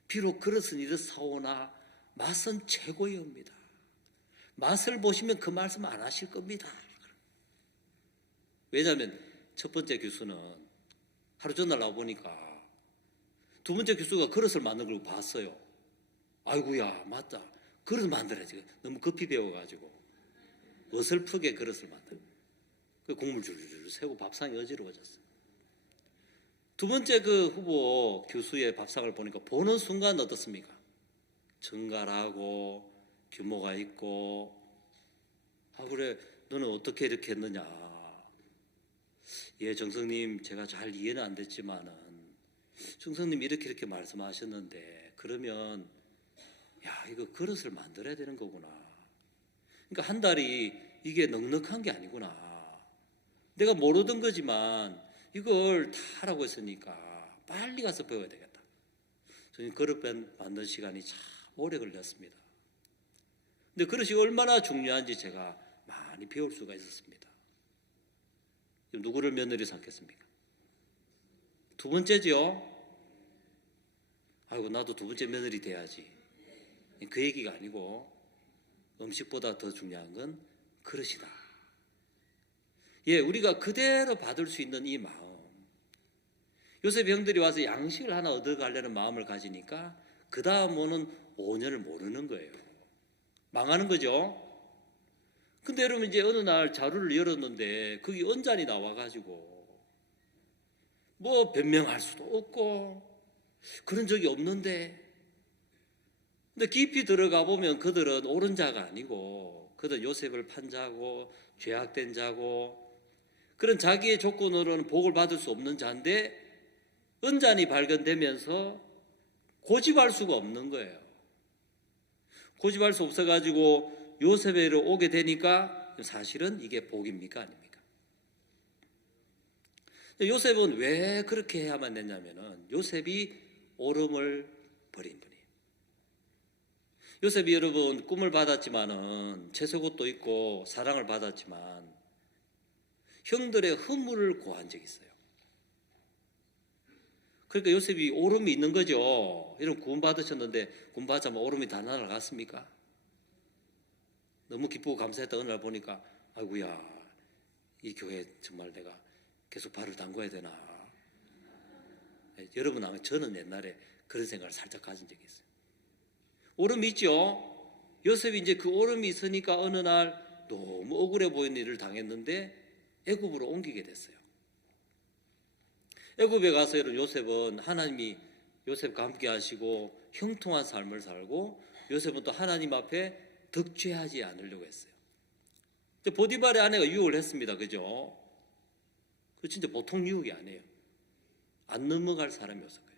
비록 그릇은 이렇사오나 맛은 최고이옵니다. 맛을 보시면 그 말씀 안 하실 겁니다. 왜냐하면 첫 번째 교수는 하루 전날 나와보니까 두 번째 교수가 그릇을 만든 걸 봤어요. 아이고야 맞다. 그릇 만들어야지. 너무 급히 배워가지고 어설프게 그릇을 만들어. 그 국물 줄줄 새고 밥상이 어지러워졌어요. 두 번째 그 후보 교수의 밥상을 보니까 보는 순간 어떻습니까? 정갈하고 규모가 있고 그래 너는 어떻게 이렇게 했느냐. 예 정성님 제가 잘 이해는 안 됐지만은 정성님 이렇게 말씀하셨는데 그러면 야 이거 그릇을 만들어야 되는 거구나. 그러니까 한 달이 이게 넉넉한 게 아니구나. 내가 모르던 거지만 이걸 다 하라고 했으니까 빨리 가서 배워야 되겠다. 저는 그릇 만든 시간이 참 오래 걸렸습니다. 근데 그릇이 얼마나 중요한지 제가 많이 배울 수가 있었습니다. 누구를 며느리 삼겠습니까? 두 번째죠. 아이고 나도 두 번째 며느리 돼야지. 그 얘기가 아니고 음식보다 더 중요한 건 그릇이다. 예, 우리가 그대로 받을 수 있는 이 마음. 요셉 형들이 와서 양식을 하나 얻어가려는 마음을 가지니까 그 다음은 5년을 모르는 거예요. 망하는 거죠. 근데 여러분 이제 어느 날 자루를 열었는데 거기 언잔이 나와가지고 뭐 변명할 수도 없고 그런 적이 없는데 근데 깊이 들어가 보면 그들은 옳은 자가 아니고 그들은 요셉을 판 자고 죄악된 자고 그런 자기의 조건으로는 복을 받을 수 없는 자인데 언잔이 발견되면서 고집할 수가 없는 거예요. 고집할 수 없어가지고 요셉에로 오게 되니까 사실은 이게 복입니까 아닙니까? 요셉은 왜 그렇게 해야만 됐냐면은 요셉이 오름을 버린 분이에요. 요셉이 여러분 꿈을 받았지만은 채색옷도 있고 사랑을 받았지만 형들의 허물을 고한 적이 있어요. 그러니까 요셉이 오름이 있는 거죠. 여러분 구원 받으셨는데 구원 받자면 오름이 다 날아갔습니까? 너무 기쁘고 감사했다 어느 날 보니까 아이고야 이 교회 정말 내가 계속 발을 담궈야 되나. 여러분 아마 저는 옛날에 그런 생각을 살짝 가진 적이 있어요. 오름이 있죠. 요셉이 이제 그 오름이 있으니까 어느 날 너무 억울해 보이는 일을 당했는데 애굽으로 옮기게 됐어요. 애굽에 가서 요셉은 하나님이 요셉과 함께 하시고 형통한 삶을 살고 요셉은 또 하나님 앞에 덕죄하지 않으려고 했어요. 보디발의 아내가 유혹을 했습니다. 그죠? 그 진짜 보통 유혹이 아니에요. 안 넘어갈 사람이었을 거예요.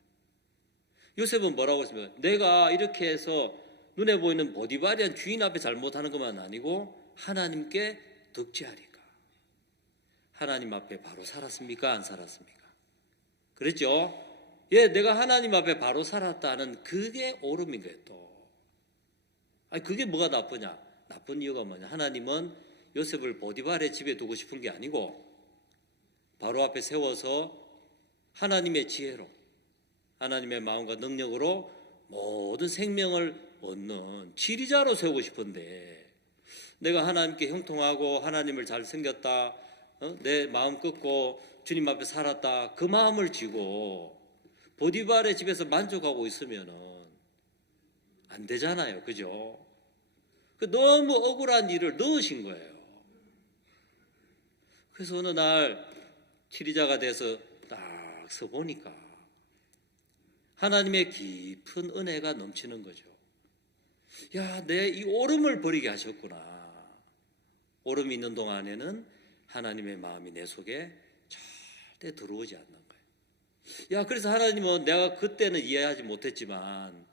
요셉은 뭐라고 했습니까? 내가 이렇게 해서 눈에 보이는 보디발이한 주인 앞에 잘못하는 것만 아니고 하나님께 덕죄하리까. 하나님 앞에 바로 살았습니까? 안 살았습니까? 그랬죠? 예, 내가 하나님 앞에 바로 살았다는 그게 오름인 거예요, 또. 아니, 그게 뭐가 나쁘냐? 나쁜 이유가 뭐냐? 하나님은 요셉을 보디발의 집에 두고 싶은 게 아니고 바로 앞에 세워서 하나님의 지혜로 하나님의 마음과 능력으로 모든 생명을 얻는 지리자로 세우고 싶은데 내가 하나님께 형통하고 하나님을 잘 섬겼다, 내 마음 꺾고 주님 앞에 살았다, 그 마음을 쥐고 보디발의 집에서 만족하고 있으면은 안 되잖아요. 그죠? 너무 억울한 일을 넣으신 거예요. 그래서 어느 날 치리자가 돼서 딱 서보니까 하나님의 깊은 은혜가 넘치는 거죠. 야, 내 이 오름을 버리게 하셨구나. 오름이 있는 동안에는 하나님의 마음이 내 속에 절대 들어오지 않는 거예요. 야, 그래서 하나님은 내가 그때는 이해하지 못했지만,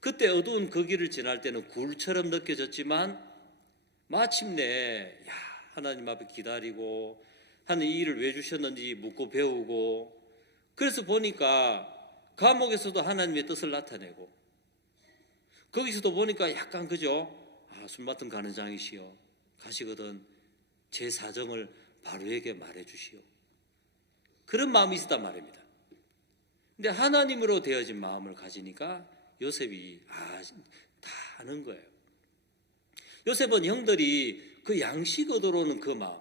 그때 어두운 그 길을 지날 때는 굴처럼 느껴졌지만, 마침내 야, 하나님 앞에 기다리고 하는 이 일을 왜 주셨는지 묻고 배우고, 그래서 보니까 감옥에서도 하나님의 뜻을 나타내고, 거기서도 보니까 약간 그죠? 아, 술 맡은 간원장이시여, 가시거든 제 사정을 바로에게 말해주시오. 그런 마음이 있었단 말입니다. 근데 하나님으로 되어진 마음을 가지니까 요셉이 다 아는 거예요. 요셉은 형들이 그 양식 얻어오는 그 마음,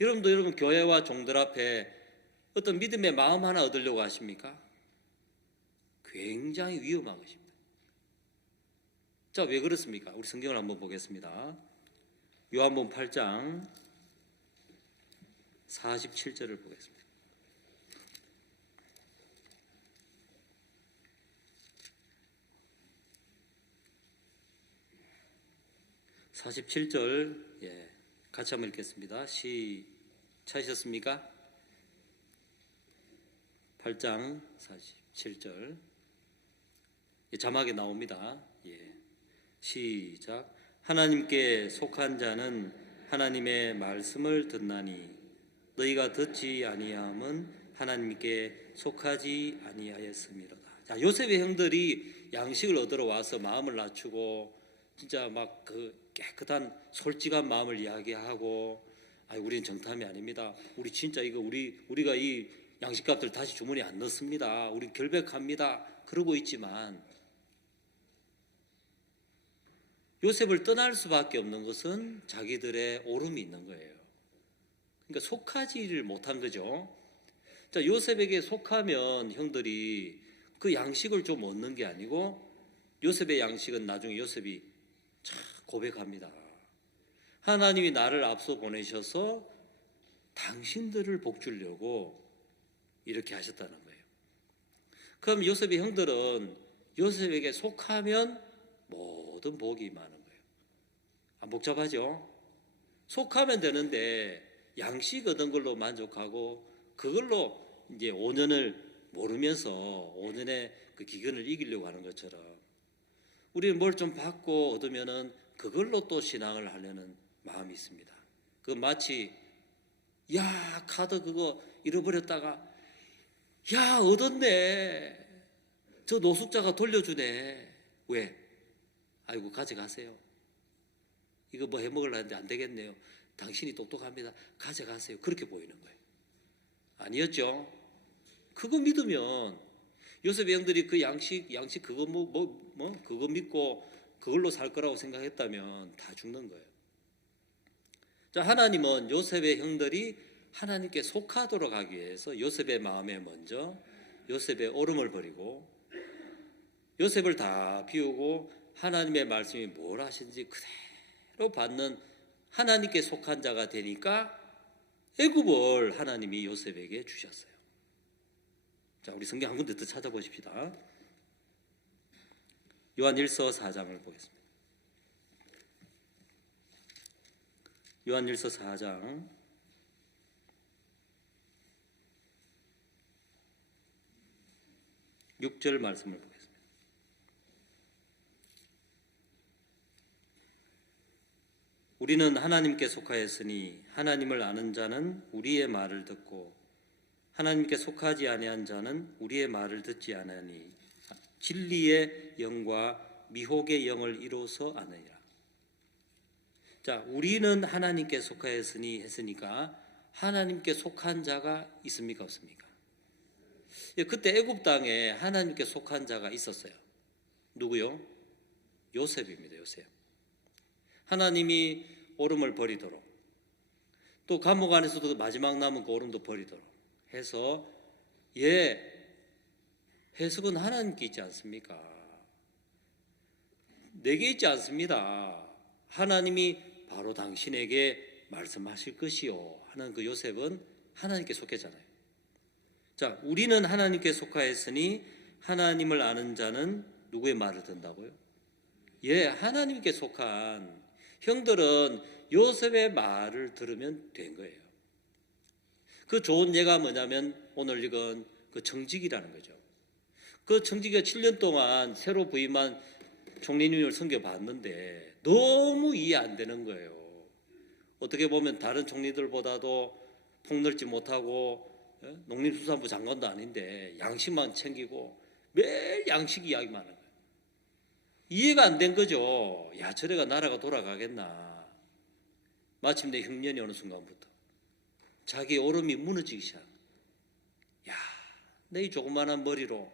여러분 교회와 종들 앞에 어떤 믿음의 마음 하나 얻으려고 하십니까? 굉장히 위험한 것입니다. 자, 왜 그렇습니까? 우리 성경을 한번 보겠습니다. 요한복음 8장 47절을 보겠습니다. (47절) 같이 한번 읽겠습니다. 찾으셨습니까? 8장 47절 자막에 나옵니다. 시작. 하나님께 속한 자는 하나님의 말씀을 듣나니 너희가 듣지 아니함은 하나님께 속하지 아니하였음이로다. 자, 요셉의 형들이 양식을 얻으러 와서 마음을 낮추고 진짜 막 그 깨끗한 솔직한 마음을 이야기하고, 우리는 정탐이 아닙니다. 우리 진짜 이거 우리가 이 양식값들 다시 주머니에 안 넣습니다. 우리 결백합니다. 그러고 있지만 요셉을 떠날 수밖에 없는 것은 자기들의 오름이 있는 거예요. 그러니까 속하지를 못한 거죠. 자, 요셉에게 속하면 형들이 그 양식을 좀 얻는 게 아니고, 요셉의 양식은 나중에 요셉이 참 고백합니다. 하나님이 나를 앞서 보내셔서 당신들을 복주려고 이렇게 하셨다는 거예요. 그럼 요셉의 형들은 요셉에게 속하면 모든 복이 많은 거예요. 안 복잡하죠? 속하면 되는데 양식 얻은 걸로 만족하고 그걸로 이제 5년을 모르면서 5년의 그 기근을 이기려고 하는 것처럼, 우리는 뭘 좀 받고 얻으면은 그걸로 또 신앙을 하려는 마음이 있습니다. 그 마치 야, 카드 그거 잃어버렸다가 야, 얻었네, 저 노숙자가 돌려주네. 왜? 아이고, 가져가세요. 이거 뭐 해먹으려는데 안 되겠네요. 당신이 똑똑합니다. 가져가세요. 그렇게 보이는 거예요. 아니었죠? 그거 믿으면 요셉의 형들이 그 양식 그거 그거 믿고 그걸로 살 거라고 생각했다면 다 죽는 거예요. 자, 하나님은 요셉의 형들이 하나님께 속하도록 하기 위해서 요셉의 마음에 먼저 요셉의 오름을 버리고 요셉을 다 비우고 하나님의 말씀이 뭘 하신지 그대로 받는 하나님께 속한 자가 되니까 애굽을 하나님이 요셉에게 주셨어요. 자, 우리 성경 한 군데 더 찾아보십시다. 요한일서 4장을 보겠습니다. 요한일서 4장 6절 말씀을 보겠습니다. 우리는 하나님께 속하였으니 하나님을 아는 자는 우리의 말을 듣고 하나님께 속하지 아니한 자는 우리의 말을 듣지 아니하니 진리의 영과 미혹의 영을 이루어서 아느니라. 자, 우리는 하나님께 속하였으니 했으니까 하나님께 속한 자가 있습니까, 없습니까? 그때 애굽 땅에 하나님께 속한 자가 있었어요. 누구요? 요셉입니다. 요셉. 하나님이 오름을 버리도록, 또 감옥 안에서도 마지막 남은 그 오름도 버리도록 해서 해석은 하나님께 있지 않습니까? 내게 있지 않습니다. 하나님이 바로 당신에게 말씀하실 것이요 하는 그 요셉은 하나님께 속했잖아요. 자, 우리는 하나님께 속하였으니 하나님을 아는 자는 누구의 말을 듣는다고요? 예, 하나님께 속한 형들은 요셉의 말을 들으면 된 거예요. 그 좋은 예가 뭐냐면 오늘 읽은 그 청지기라는 거죠. 그 청지기가 7년 동안 새로 부임한 총리님을 섬겨봤는데 너무 이해 안 되는 거예요. 어떻게 보면 다른 총리들보다도 폭넓지 못하고 농림수산부 장관도 아닌데 양식만 챙기고 매일 양식 이야기만 하는 거예요. 이해가 안 된 거죠. 야, 저래가 나라가 돌아가겠나. 마침내 흉년이 어느 순간부터 자기 오름이 무너지기 시작. 야, 내 이 조그마한 머리로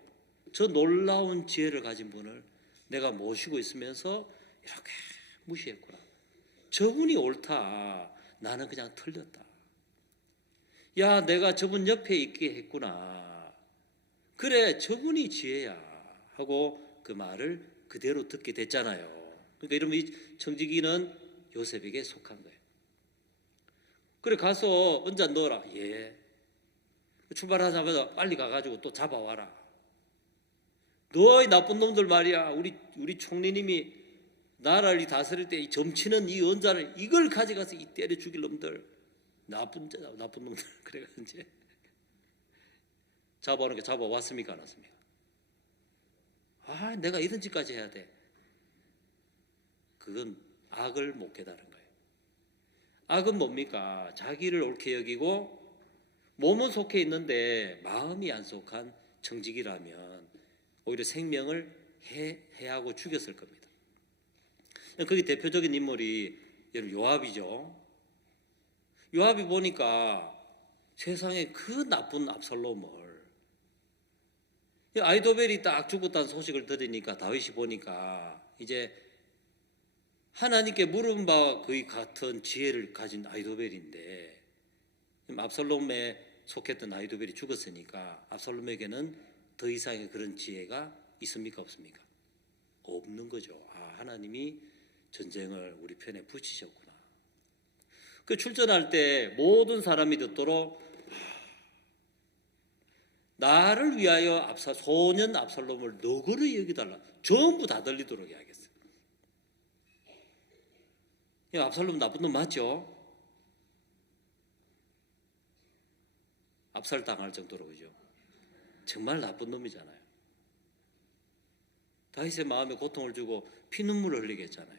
저 놀라운 지혜를 가진 분을 내가 모시고 있으면서 이렇게 무시했구나. 저분이 옳다. 나는 그냥 틀렸다. 야, 내가 저분 옆에 있게 했구나. 그래, 저분이 지혜야. 하고 그 말을 그대로 듣게 됐잖아요. 그러니까 이러면 이 청지기는 요셉에게 속한 거예요. 그래, 가서 언제 넣어라. 예. 출발하자마자 빨리 가가지고 또 잡아와라. 너희 나쁜 놈들 말이야. 우리 총리님이 나라를 다스릴 때 이 점치는 이 언자를 이걸 가져가서 이 때려 죽일 놈들. 나쁜 놈들. 그래가지고 이제 잡아오는 게 잡아왔습니까? 안 왔습니까? 아, 내가 이런 짓까지 해야 돼. 그건 악을 못 깨달은 거예요. 악은 뭡니까? 자기를 옳게 여기고 몸은 속해 있는데 마음이 안 속한 청지기라면 오히려 생명을 해하고 죽였을 겁니다. 거기 대표적인 인물이 여러분 요압이죠. 요압이 보니까 세상에 그 나쁜 압살롬을 아이도벨이 딱 죽었다는 소식을 들으니까 다윗이 보니까 이제 하나님께 물은 바와 거의 같은 지혜를 가진 아이도벨인데 압살롬에 속했던 아이도벨이 죽었으니까 압살롬에게는 더 이상의 그런 지혜가 있습니까? 없습니까? 없는 거죠. 아, 하나님이 전쟁을 우리 편에 붙이셨구나. 그 출전할 때 모든 사람이 듣도록 나를 위하여 소년 압살롬을 너그러이 여기달라. 전부 다 들리도록 이야기했어요. 압살롬 나쁜 놈 맞죠? 압살당할 정도로 그죠? 정말 나쁜 놈이잖아요. 다윗의 마음에 고통을 주고 피눈물을 흘리게 했잖아요.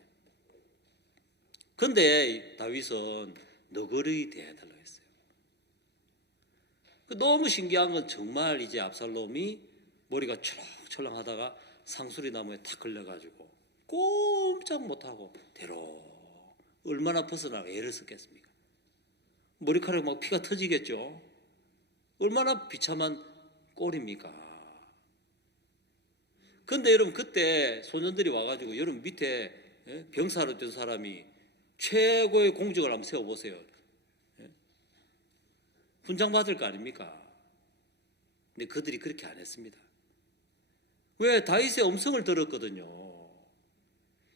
그런데 다윗은 너그러이 대해달라고 했어요. 너무 신기한 건 정말 이제 압살롬이 머리가 철렁철렁하다가 상수리 나무에 탁 걸려가지고 꼼짝 못하고 대로 얼마나 벗어나고 애를 썼겠습니까? 머리카락 막 피가 터지겠죠. 얼마나 비참한 꼴입니까? 근데 여러분 그때 소년들이 와가지고 여러분 밑에 병사로 된 사람이 최고의 공적을 한번 세워보세요. 훈장 받을 거 아닙니까? 근데 그들이 그렇게 안 했습니다. 왜? 다윗의 음성을 들었거든요.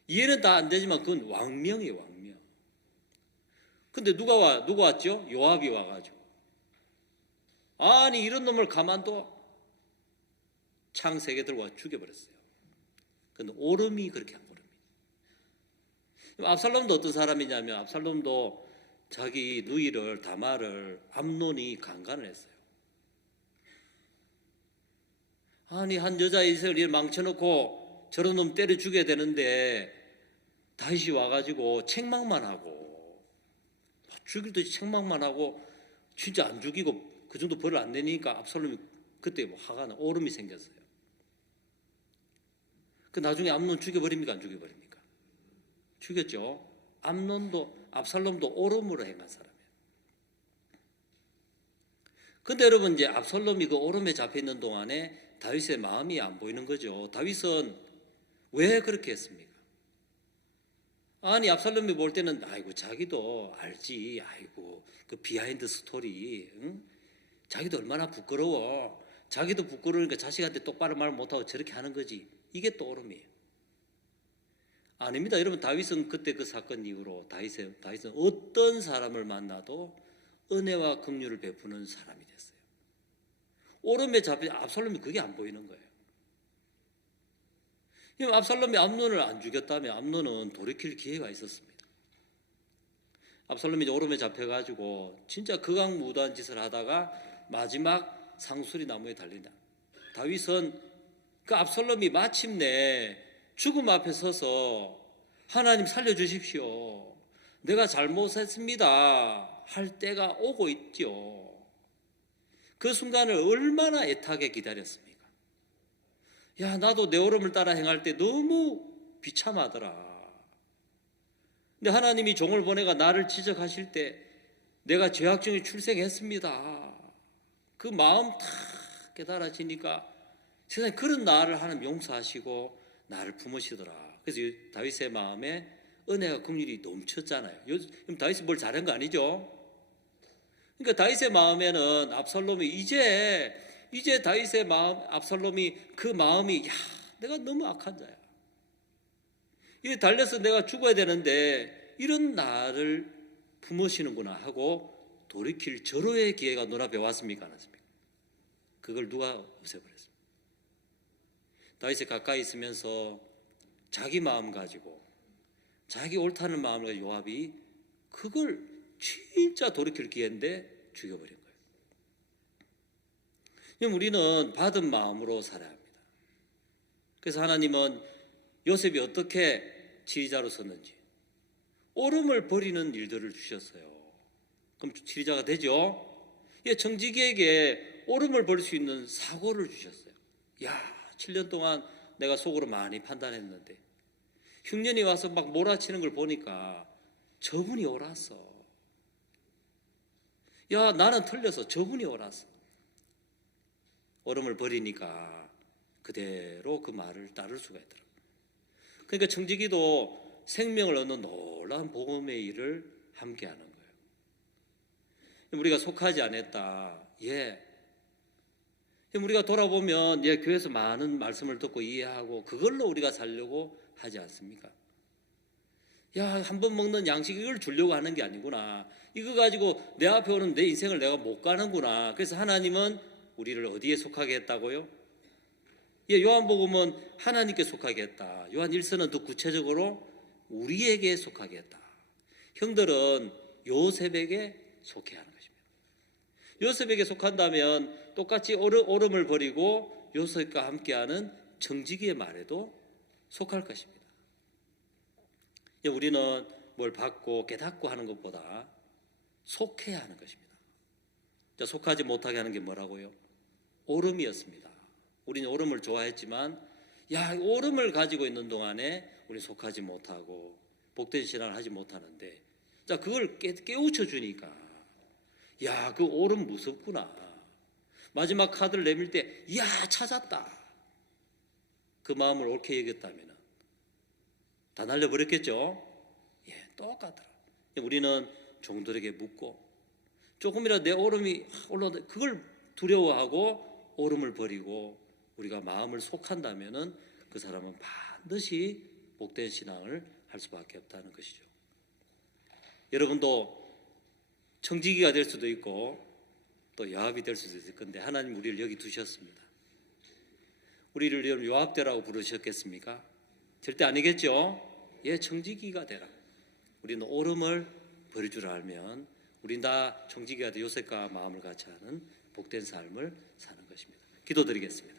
이해는 다 안 되지만 그건 왕명이에요, 왕명. 근데 누가 왔죠? 요압이 와가지고. 아니, 이런 놈을 가만둬? 창 3개 들고 와 죽여버렸어요. 근데 오름이 그렇게 한 겁니다. 압살롬도 어떤 사람이냐면 압살롬도 자기 누이를 다말을 암논이 강간을 했어요. 아니, 한 여자 이스라엘을 망쳐놓고 저런 놈 때려 죽여야 되는데 다윗이 와가지고 책망만 하고 죽일 듯이 책망만 하고 진짜 안 죽이고 그 정도 벌을 안 내니까 압살롬이 그때 뭐 화가 나 오름이 생겼어요. 그 나중에 암논 죽여버립니까? 안 죽여버립니까? 죽였죠. 압살롬도 오름으로 행한 사람이에요. 근데 여러분 이제 압살롬이 그 오름에 잡혀 있는 동안에 다윗의 마음이 안 보이는 거죠. 다윗은 왜 그렇게 했습니까? 아니, 압살롬이 볼 때는 아이고 자기도 알지. 아이고 그 비하인드 스토리. 응? 자기도 얼마나 부끄러워. 자기도 부끄러우니까 자식한테 똑바로 말 못하고 저렇게 하는 거지. 이게 또 오름이에요. 아닙니다. 여러분 다윗은 그때 그 사건 이후로 다윗은 어떤 사람을 만나도 은혜와 긍휼을 베푸는 사람이 됐어요. 오름에 잡힌 압살롬이 그게 안 보이는 거예요. 압살롬이 암논을 안 죽였다면 암논은 돌이킬 기회가 있었습니다. 압살롬이 오름에 잡혀가지고 진짜 극악무도한 짓을 하다가 마지막 상수리 나무에 달린다. 다윗은 그 압살롬이 마침내 죽음 앞에 서서 하나님 살려주십시오, 내가 잘못했습니다 할 때가 오고 있죠. 그 순간을 얼마나 애타게 기다렸습니까? 야, 나도 내 오름을 따라 행할 때 너무 비참하더라. 근데 하나님이 종을 보내가 나를 지적하실 때 내가 죄악 중에 출생했습니다, 그 마음 다 깨달아지니까 세상에 그런 나를 하나님 용서하시고 나를 품으시더라. 그래서 다윗의 마음에 은혜와 긍휼이 넘쳤잖아요. 요즘 다윗이 뭘 잘한 거 아니죠? 그러니까 다윗의 마음에는 압살롬이 이제 다윗의 마음, 압살롬이 그 마음이, 야, 내가 너무 악한 자야, 이게 달려서 내가 죽어야 되는데 이런 나를 품으시는구나 하고 돌이킬 절호의 기회가 눈앞에 왔습니까, 안 왔습니까? 그걸 누가 없애버렸습니까? 다윗이 가까이 있으면서 자기 마음 가지고, 자기 옳다는 마음을 가지고 요압이 그걸 진짜 돌이킬 기회인데 죽여버린 거예요. 우리는 받은 마음으로 살아야 합니다. 그래서 하나님은 요셉이 어떻게 지휘자로 섰는지 오름을 버리는 일들을 주셨어요. 그럼 지휘자가 되죠? 예, 정직이에게 오름을 버릴 수 있는 사고를 주셨어요. 야, 7년 동안 내가 속으로 많이 판단했는데 흉년이 와서 막 몰아치는 걸 보니까 저분이 옳았어. 야, 나는 틀려서 저분이 옳았어. 오름을 버리니까 그대로 그 말을 따를 수가 있더라고요. 그러니까 청지기도 생명을 얻는 놀라운 복음의 일을 함께하는 거예요. 우리가 속하지 않았다. 예. 우리가 돌아보면 교회에서 많은 말씀을 듣고 이해하고 그걸로 우리가 살려고 하지 않습니까? 야, 한 번 먹는 양식 이걸 주려고 하는 게 아니구나. 이거 가지고 내 앞에 오는 내 인생을 내가 못 가는구나. 그래서 하나님은 우리를 어디에 속하게 했다고요? 예, 요한복음은 하나님께 속하게 했다. 요한 1서는 더 구체적으로 우리에게 속하게 했다. 형들은 요셉에게 속해야 하는 것입니다. 요셉에게 속한다면 똑같이 오름을 버리고 요셉과 함께하는 정직이의 말에도 속할 것입니다. 예, 우리는 뭘 받고 깨닫고 하는 것보다 속해야 하는 것입니다. 자, 속하지 못하게 하는 게 뭐라고요? 오름이었습니다. 우리는 오름을 좋아했지만, 야, 오름을 가지고 있는 동안에 우리 속하지 못하고 복된 신앙을 하지 못하는데, 자, 그걸 깨우쳐 주니까, 야, 그 오름 무섭구나. 마지막 카드를 내밀 때, 야, 찾았다. 그 마음을 옳게 여겼다면 다 날려버렸겠죠? 예, 똑같더라. 우리는 종들에게 묻고 조금이라도 내 오름이 올라온다, 그걸 두려워하고 오름을 버리고 우리가 마음을 속한다면 그 사람은 반드시 복된 신앙을 할 수밖에 없다는 것이죠. 여러분도 청지기가 될 수도 있고 또 요압이 될 수도 있을 건데 하나님 우리를 여기 두셨습니다. 우리를 요압되라고 부르셨겠습니까? 절대 아니겠죠? 예, 청지기가 되라. 우리는 오름을 버릴 줄 알면 우린 다 청지기가 돼 요셉과 마음을 같이 하는 복된 삶을 사는 것입니다. 기도드리겠습니다.